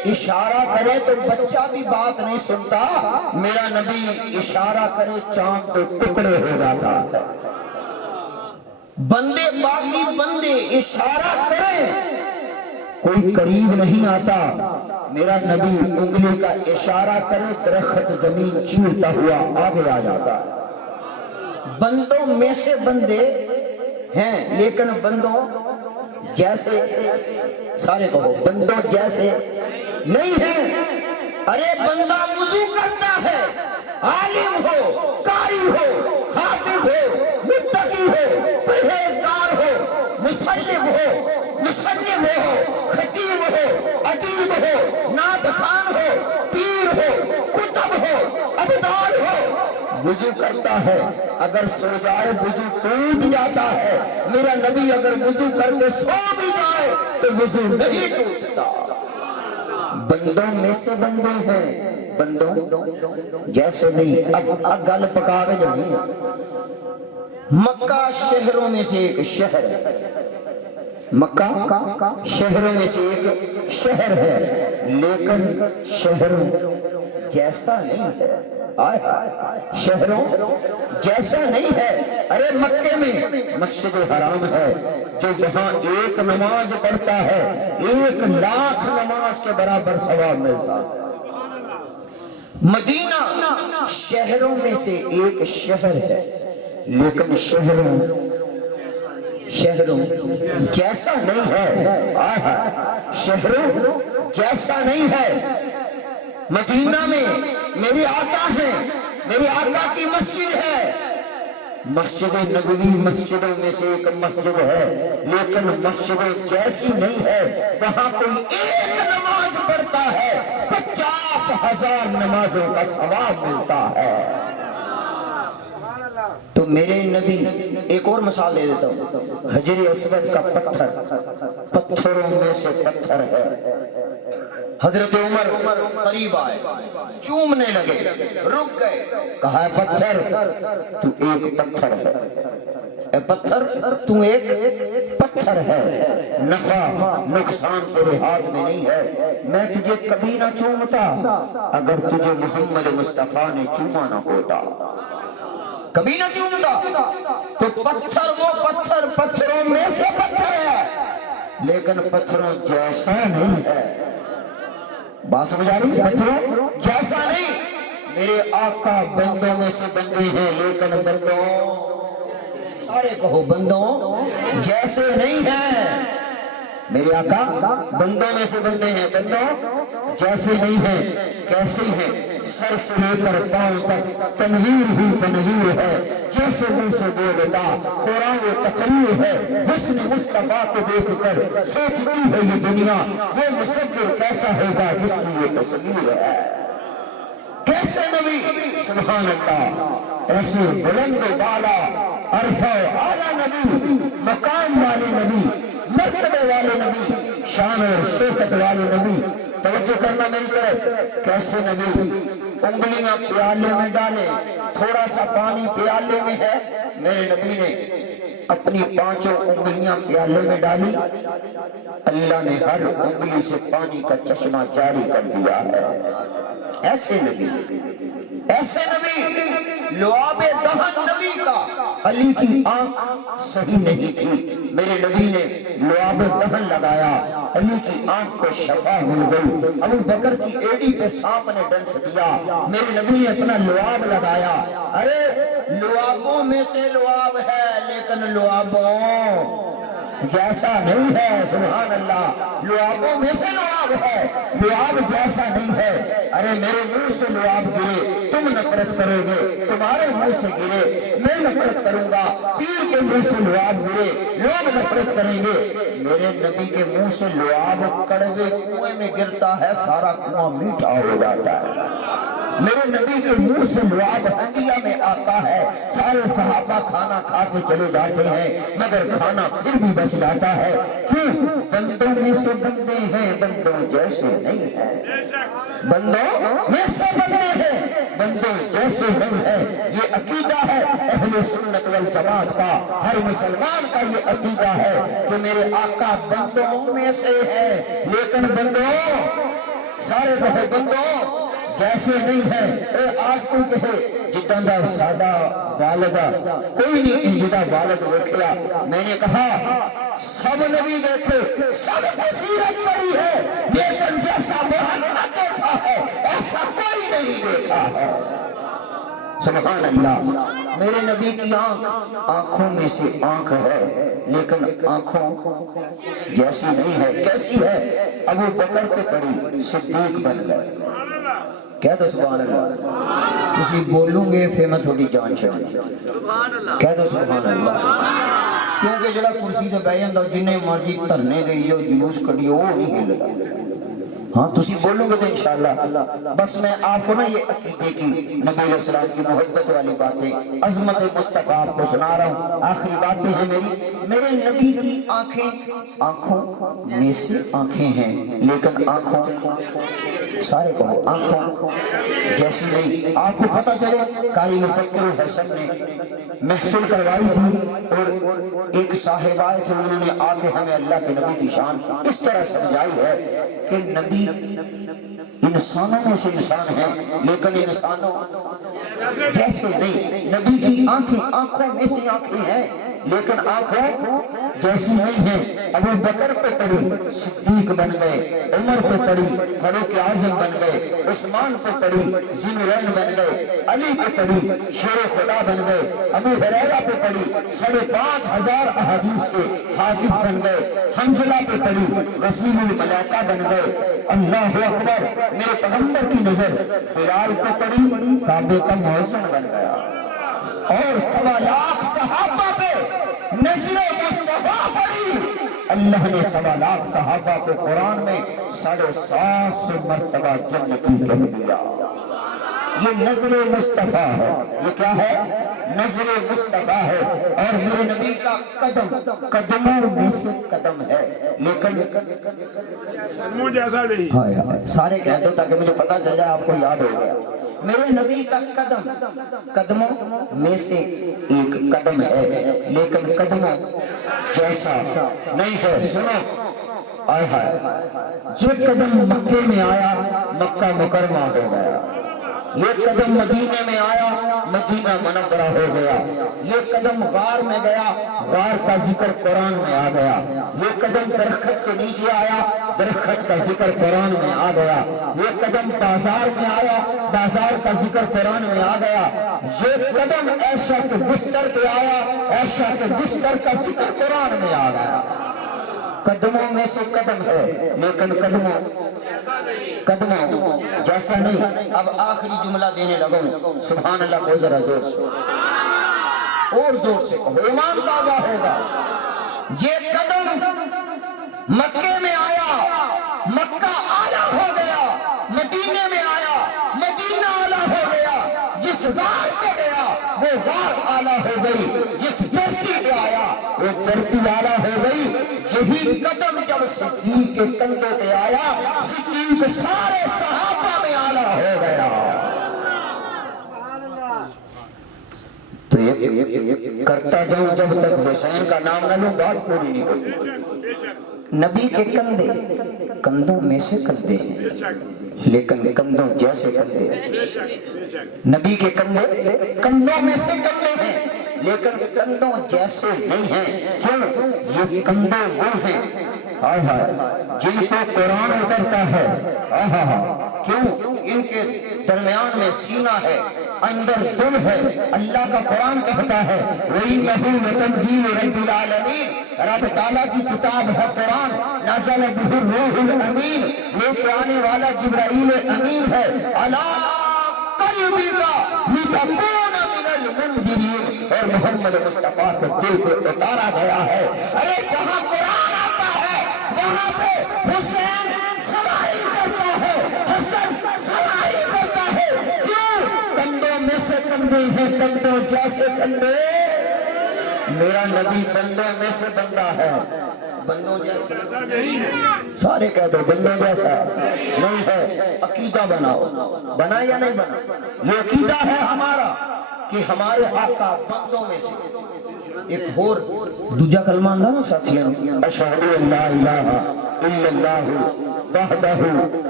اشارہ کرے تو بچہ بھی بات نہیں سنتا، میرا نبی اشارہ کرے چاند تو ٹکڑے ہو جاتا ہے۔ بندے باقی بندے اشارہ کرے کوئی قریب نہیں آتا، میرا نبی انگلی کا اشارہ کرے درخت زمین چیرتا ہوا آگے آ جاتا ہے۔ بندوں میں سے بندے ہیں لیکن بندوں جیسے، سارے کہو بندوں جیسے نہیں ہیں۔ ارے بندہ وضو کرتا ہے، عالم ہو، قاری ہو، حافظ ہو، متقی ہو، پرہیزگار ہو، مصلح ہو، خطیب ہو، ادیب ہو، نعت خوان ہو، پیر ہو، کتب ہو، ابدال ہو، وضو کرتا ہے، اگر سو جائے وضو ٹوٹ جاتا ہے۔ میرا نبی اگر وضو کر کے سو بھی جائے تو وضو نہیں ٹوٹتا۔ بندوں میں سے بندے ہیں، بندوں جیسے نہیں۔ اب گل پکا کے جانی ہے۔ مکہ شہروں میں سے ایک شہر ہے، مکہ شہروں میں سے ایک شہر ہے، لیکن شہروں جیسا نہیں ہے۔ شہروں جیسا نہیں ہے۔ ارے مکے میں مسجد حرام ہے، جو وہاں ایک نماز پڑھتا ہے 1,00,000 نماز کے برابر ثواب ملتا ہے۔ مدینہ شہروں میں سے ایک شہر ہے، لیکن شہروں جیسا نہیں ہے۔ شہروں جیسا نہیں ہے۔ مدینہ میں میرے آقا ہیں، میرے آقا کی مسجد ہے، مسجد نبوی مسجدوں میں سے ایک مسجد ہے، لیکن مسجدوں جیسی نہیں ہے۔ وہاں کوئی ایک نماز پڑھتا ہے 50,000 نمازوں کا ثواب ملتا ہے۔ تو میرے نبی، ایک اور مثال دے دیتا ہوں، حجر اسود کا پتھر، پتھروں میں سے پتھر ہے۔ حضرت عمر قریب آئے، چومنے لگے، رک گئے، کہا ہے پتھر تو ایک پتھر ہے، اے پتھر تو ایک پتھر ہے، نفع نقصان تیرے ہاتھ میں نہیں ہے، میں تجھے کبھی نہ چومتا اگر تجھے محمد مصطفیٰ نے چوما نہ ہوتا، کبھی نہ چومتا۔ تو پتھر وہ پتھر پتھروں میں سے پتھر ہے، لیکن پتھروں جیسا نہیں ہے۔ بات سمجھ آ رہی ہے؟ پتھروں جیسا نہیں۔ میرے آقا بندوں میں سے بندے ہیں، لیکن بندوں، سارے کہو بندوں جیسے نہیں ہیں۔ میرے آقا بندوں میں سے بندے ہیں، بندوں جیسے نہیں ہیں۔ کیسے ہیں؟ سر سے لے کر پاؤں تک تنویر ہی تنویر ہے، جیسے منہ سے بولتا قرآن تقریر ہے۔ حسن مصطفیٰ کو دیکھ کر سوچتی ہے یہ دنیا، وہ مصور کیسا ہوگا جس میں یہ تصویر ہے۔ کیسے نبی، سبحان اللہ، ایسے بلند و بالا عرفہ و اعلیٰ نبی، مقام والے نبی، مرتبے والے نبی، شان اور شوکت والے نبی۔ توجہ کرنا میری طرف، کیسے نبی، انگلیاں پیالے میں ڈالے، تھوڑا سا پانی پیالے میں ہے، میرے نبی نے اپنی 5 انگلیاں پیالے میں ڈالی، اللہ نے ہر انگلی سے پانی کا چشمہ جاری کر دیا ہے۔ ایسے نبی، ایسے نبی، لعاب دہن نبی کا، علی کی آنکھ صحیح نہیں تھی، میرے نبی نے لعاب دہن لگایا، علی کی آنکھ کو شفا مل گئی۔ ابو بکر کی ایڑی پہ سانپ نے ڈنس دیا، میرے نبی نے اپنا لعاب لگایا۔ ارے لعابوں میں سے لعاب ہے، لیکن لعابوں جیسا نہیں ہے، سبحان اللہ، لعابوں میں سے لعاب ہے، لعاب جیسا نہیں ہے۔ ارے میرے منہ سے لعاب گرے تم نفرت کرو گے، تمہارے منہ سے گرے میں نفرت کروں گا، پیر کے منہ سے لعاب گرے لوگ نفرت کریں گے۔ میرے نبی کے منہ سے لعاب کڑوے کنویں میں گرتا ہے، سارا کنواں میٹھا ہو جاتا ہے۔ میرے نبی کے منہ سے لعاب ہنڈیا میں آتا ہے، سارے صحابہ کھانا کھا کے چلے جاتے ہیں، مگر کھانا پھر بھی بچ جاتا ہے۔ کیوں؟ بندوں میں سے بندے ہیں، بندوں جیسے نہیں ہیں، بندوں میں سے بندے ہیں، بندوں جیسے نہیں ہیں۔ یہ عقیدہ ہے اہل سنت والجماعت کا، ہر مسلمان کا یہ عقیدہ ہے کہ میرے آقا بندوں میں سے ہے، لیکن بندوں سارے کہو بندوں جیسے نہیں ہے. اے آج کوئی کہے جتنا دا سادہ والدہ کوئی نہیں جدا والد وکھیا. میں نے کہا سب نبی دیکھے سب کی سیرت پڑی ہے لیکن جیسا محمد دیکھا ہے ایسا کوئی نہیں دیکھا ہے. سبحان اللہ. میرے نبی کی آنکھ آنکھوں میں سے آنکھ ہے لیکن آنکھوں جیسی نہیں ہے. کیسی ہے؟ ابو بکر پہ پڑی صدیق بن گئے. کہہ دو سبحان اللہ. کسی بولوں گے پھر میں تھوڑی جان چھڑی. کہہ دو سبحان اللہ. کیونکہ جڑا کرسی تے بیٹھ جاندا جنہیں مرضی دھرنے دئیو جلوس کڈیو وہ نہیں ہلدا. ہاں تسی بولو گے تو انشاءاللہ. بس میں آپ کو نا یہ عقیدے کی نبی علیہ السلام کی محبت والی باتیں عظمت مصطفیٰ آپ کو سنا رہا ہوں. آخری باتیں ہیں میری. میرے نبی کی آنکھیں آنکھوں میں سے آنکھیں ہیں لیکن آنکھوں سارے کہو آنکھوں جیسی نہیں. آپ کو پتہ چلے قاری مفکر حسن نے محفل کروائی تھی اور ایک صاحب آئے تھے. انہوں نے آ کے ہمیں اللہ کے نبی کی شان اس طرح سمجھائی ہے کہ نبی انسانوں میں سے انسان ہے لیکن انسانوں جیسے نہیں. نبی کی آنکھیں آنکھوں میں سے آنکھیں ہیں لیکن آنکھوں جیسی نہیں ہیں. ابو بکر پہ پڑی صدیق بن گئے. عمر پہ پڑی فاروق اعظم بن گئے. عثمان پہ پڑی ذی النورین بن گئے. علی پہ پڑی شیر خدا بن گئے. ابو ہریرہ پہ پڑی 5,500 احادیث کے حافظ بن گئے. حنظلہ پہ پڑی غسیل الملائکہ بن گئے. اللہ اکبر. میرے پیغمبر کی نظر بلال پہ پڑی کعبے کا مؤذن بن گیا. اور 1.25 لاکھ صحابہ پہ نظر مصطفیٰ پڑی. اللہ نے 1.25 لاکھ صحابہ کو قرآن میں 750 مرتبہ جنتی کہہ دیا. یہ نظر مصطفیٰ ہے. یہ کیا ہے؟ نظر مصطفیٰ ہے. اور میرے نبی کا قدم قدموں میں سے قدم ہے لیکن سارے کہہ دو تاکہ مجھے پتا چل جائے آپ کو یاد ہو گیا. میرے نبی کا قدم قدموں میں سے ایک قدم ہے لیکن قدموں جیسا نہیں ہے. سنو آئے ہائے. یہ قدم مکے میں آیا مکہ مکرمہ ہو گیا. یہ قدم مدینے میں آیا مدینہ منورہ ہو گیا. یہ قدم غار میں گیا غار کا ذکر قرآن میں آ گیا. یہ قدم درخت کے نیچے آیا درخت کا ذکر قرآن میں آ گیا. یہ قدم بازار میں آیا بازار کا ذکر قرآن میں آ گیا. یہ قدم عائشہ کے بستر پہ آیا عائشہ کے بستر کا ذکر قرآن میں آ گیا. قدموں میں سے قدم ہے لیکن قدموں جیسا نہیں. اب آخری جملہ دینے لگوں. سبحان اللہ کو ذرا زور سے اور زور سے کہو ایمان تازہ ہوگا. یہ قدم مکے میں آیا مکہ آلہ ہو گیا. مدینے میں آیا مدینہ آلہ ہو گیا. جس غار پہ گیا وہ غار آلہ ہو گئی. جس دھرتی پہ آیا وہ دھرتی آلہ ہو گئی. یہی قدم جب صدیق کے کندھوں پہ آیا صدیق سارے صحابہ میں آلہ ہو گیا. تو یہ کرتا جاؤں جب تک حسین کا نام نہ لوں بات پوری نہیں ہوتی. نبی کے کندھے کندھوں میں سے کندھے ہیں لیکن کندھوں جیسے کندھے ہیں. نبی کے کندھے کندھوں میں سے کندھے ہیں لیکن کندھوں جیسے نہیں ہیں. کیوں؟ یہ کندھے وہ ہیں جن کو قرآن اترتا ہے. کیوں؟ ان کے درمیان میں سینہ ہے اندر دل ہے. اللہ کا قرآن کہتا ہے وَإِنَّهُ لَتَنزِيلُ رَبِّ الْعَالَمِينَ. رب تعالیٰ کی کتاب ہے قرآن. نزل بِهِ الرُّوحُ الْأَمِينُ. لے کے آنے والا جبرائیل امین ہے. عَلَىٰ قَلْبِكَ لِتَكُونَ مِنَ الْمُنذِرِينَ. اور محمد مصطفیٰ کے دل کو اتارا گیا ہے. ارے جہاں قرآن آتا ہے وہاں پہ حسین سواری کرتا ہے حسن سواری کرتا ہے. کیوں؟ کندھوں میں سے کندھے ہیں کندھوں جیسے کندھے. میرا نبی بندوں میں سے بندہ ہے بندوں جیسا سارے کہہ دو بندوں جیسا نہیں ہے. عقیدہ بناؤ. بنا یا نہیں بنا؟ یہ عقیدہ ہے ہمارا کہ ہمارے آقا بندوں میں سے. ایک اور دوجا کلمہ اندھا نا ساتھیوں اشہدو ان لا الہ الا اللہ وحدہ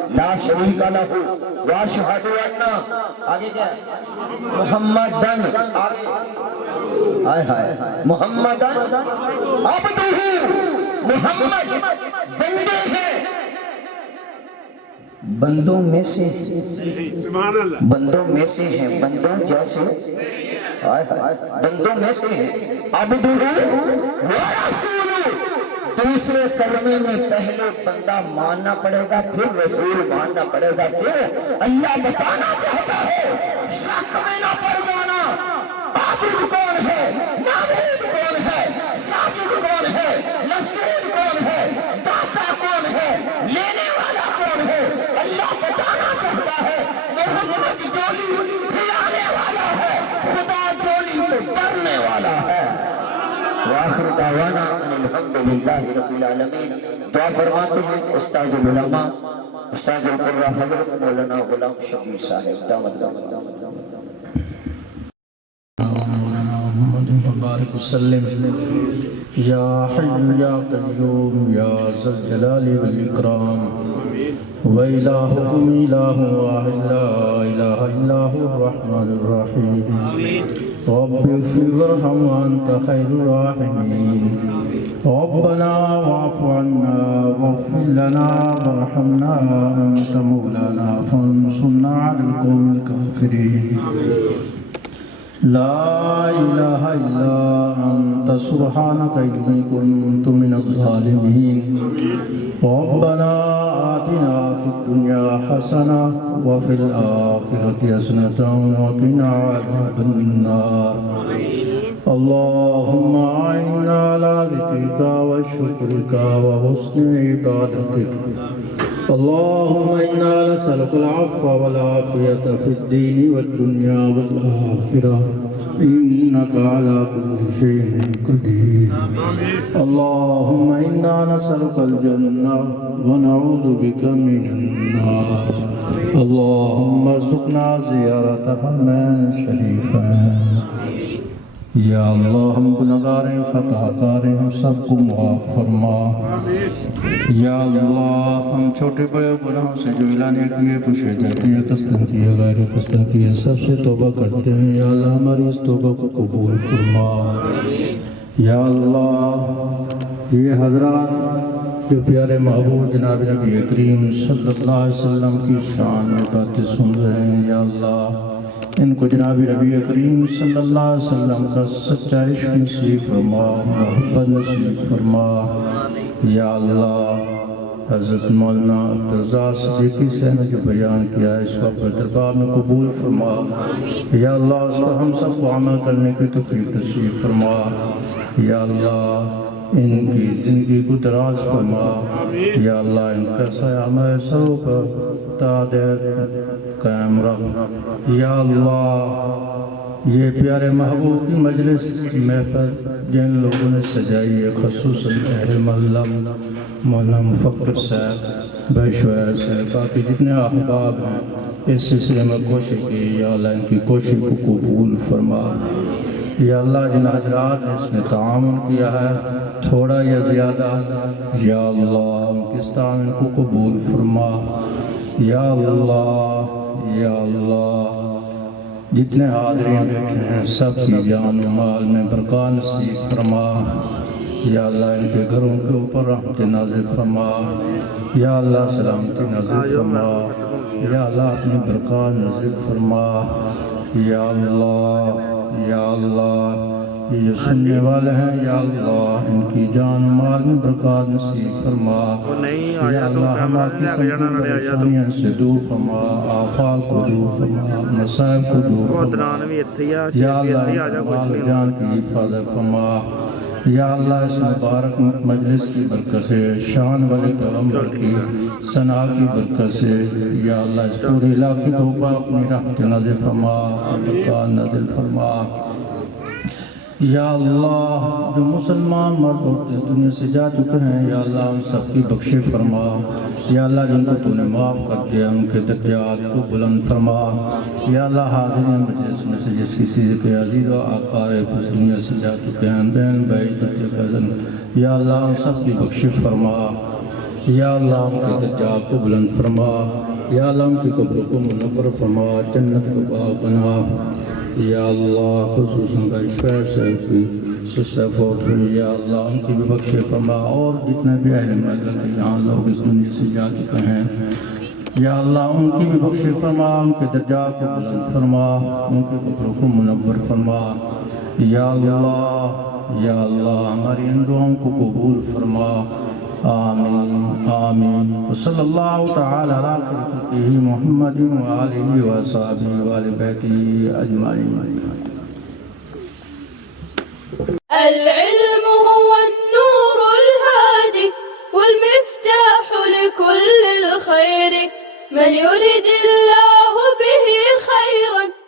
لا شریک لہ واشہد ان آگے کیا محمدن آگے ہائے ہائے محمدن عبدہ محمد بندے ہیں بندوں میں سے ہیں بندوں جیسے بندوں میں سے ہیں عبدہ ورسولہ دوسرے کلمے میں پہلے بندہ ماننا پڑے گا پھر رسول ماننا پڑے گا کیوں اللہ بتانا چاہتا ہے شک میں نہ پڑ جانا عابد کون ہے معبود کون ہے ساجد کون ہے مسجود کون ہے داتا کون ہے لینے والا کون ہے اللہ بتانا چاہتا ہے محمد جولی کھلانے والا ہے خدا جولی کو کرنے والا ہے وآخر دعوانا ان الحمدللہ رب العالمین دعا فرماتے ہیں استاذ العلماء استاذ القرآن حضرت مولانا غلام شبیر صاحب دامت مبارک وسلم یا حی یا قیوم یا ذا الجلال والاکرام وإلہکم الہ واحد لا الہ الا هو الرحمن الرحیم رب اغفر وارحم وانت خیر الراحمین ربنا واعف عنا واغفر لنا وارحمنا انت مولانا فانصرنا على القوم الكافرين لا الہ الا انت سبحانک انی کنت من الظالمین ربنا آتنا فی الدنیا حسنہ وفی الآخرة حسنة وقنا عذاب النار اللهم أعنا على ذكرك وشكرك وحسن عبادتك اللهم إنا نسألك العفو والعافية في الدين والدنيا والآخرة إنك على كل شيء قدير اللهم إنا نسألك الجنة ونعوذ بك من النار اللهم ارزقنا زيارة حرمين شريفين یا اللہ ہم گناہگار ہیں خطا کار ہیں ہم سب کو معاف فرما یا اللہ ہم چھوٹے بڑے گناہوں سے جو اعلانیہ کیے پوشیدہ کیے قصدن کیے غیر قصدن کیے سب سے توبہ کرتے ہیں یا اللہ ہماری اس توبہ کو قبول فرما یا اللہ یہ حضرات جو پیارے محبوب جناب نبی کریم صلی اللہ علیہ وسلم کی شان میں باتیں سن رہے ہیں یا اللہ ان کو جناب نبی کریم صلی اللہ علیہ وسلم کا سچا عشق نصیب فرما محبت نصیب فرما یا اللہ حضرت مولانا عبدالرزاق صدیقی صاحب نے جو بیان کیا ہے اس کو اپنے دربار میں قبول فرما یا اللہ اس پر ہم سب کو عمل کرنے کی توفیق نصیب فرما یا اللہ ان کی زندگی کو دراز فرما یا اللہ ان کا سایہ ہمارے سروں پر تا دیر قائم رکھ یا اللہ یہ پیارے محبوب کی مجلس محفل جن لوگوں نے سجائی ہے خصوصاً اہل محلہ مولانا مفکر صاحب بھائی شعیب صاحب باقی جتنے احباب ہیں اس سلسلے میں کوشش کی یا اللہ ان کی کوشش کو قبول فرما یا اللہ جن حضرات نے اس میں تعاون کیا ہے تھوڑا یا زیادہ یا اللہ ان کے تعاون کو قبول فرما یا اللہ جتنے حاضرین بیٹھے ہیں سب کی جان و مال میں برکات نصیب فرما یا اللہ ان کے گھروں کے اوپر رحمت نازل فرما یا اللہ سلامتی نازل فرما یا اللہ اپنی برکات نازل فرما یا اللہ یہ جو سننے والے ہیں یا اللہ ان کی جان و مال میں برکات نصیب فرما یا اللہ ہماری سب پریشانیاں سے دور فرما آفات کو دور فرما مصائب کو دور فرما یا اللہ مال جان کی حفاظت فرما یا اللہ اس مبارک مجلس کی برکت سے شان والے پیغمبر کی ثنا کی برکت سے یا اللہ اس پورے علاقے کو اپنی رحمت نازل فرما برکات نازل فرما یا اللہ جو مسلمان مرد عورتیں دنیا سے جا چکے ہیں یا اللہ ان سب کی بخشش فرما یا اللہ جن کو تو نے معاف کر دیا ان کے درجات کو بلند فرما یا اللہ حاضرین مجلس میں سے جس کسی کے عزیز و آقا اس دنیا سے جا چکے ہیں بہن بھائی چچے کزن یا اللہ ان سب کی بخشش فرما یا اللہ ان کے درجات کو بلند فرما، یا اللہ ان کی قبروں کو منور فرما، جنت کو باغ بنا۔ یا اللہ خصوصاً شعیب صاحب کی سسر فوت ہوئی، یا اللہ ان کی بھی بخش فرما، اور جتنے بھی اہل محل کے یہاں لوگ اس دنیا سے جا چکے ہیں، یا اللہ ان کی بھی بخش فرما، ان کے درجات کو بلند فرما، ان کی قبروں کو منور فرما۔ یا اللہ ہماری ان دعاؤں کو قبول فرما، آمین آمین۔ وصلی اللہ تعالی علی خیر خلقہ محمد وآلہ وصحبہ وآل بیتہ اجمعین۔ العلم هو النور الهادي والمفتاح لكل الخير من يريد الله به خيرا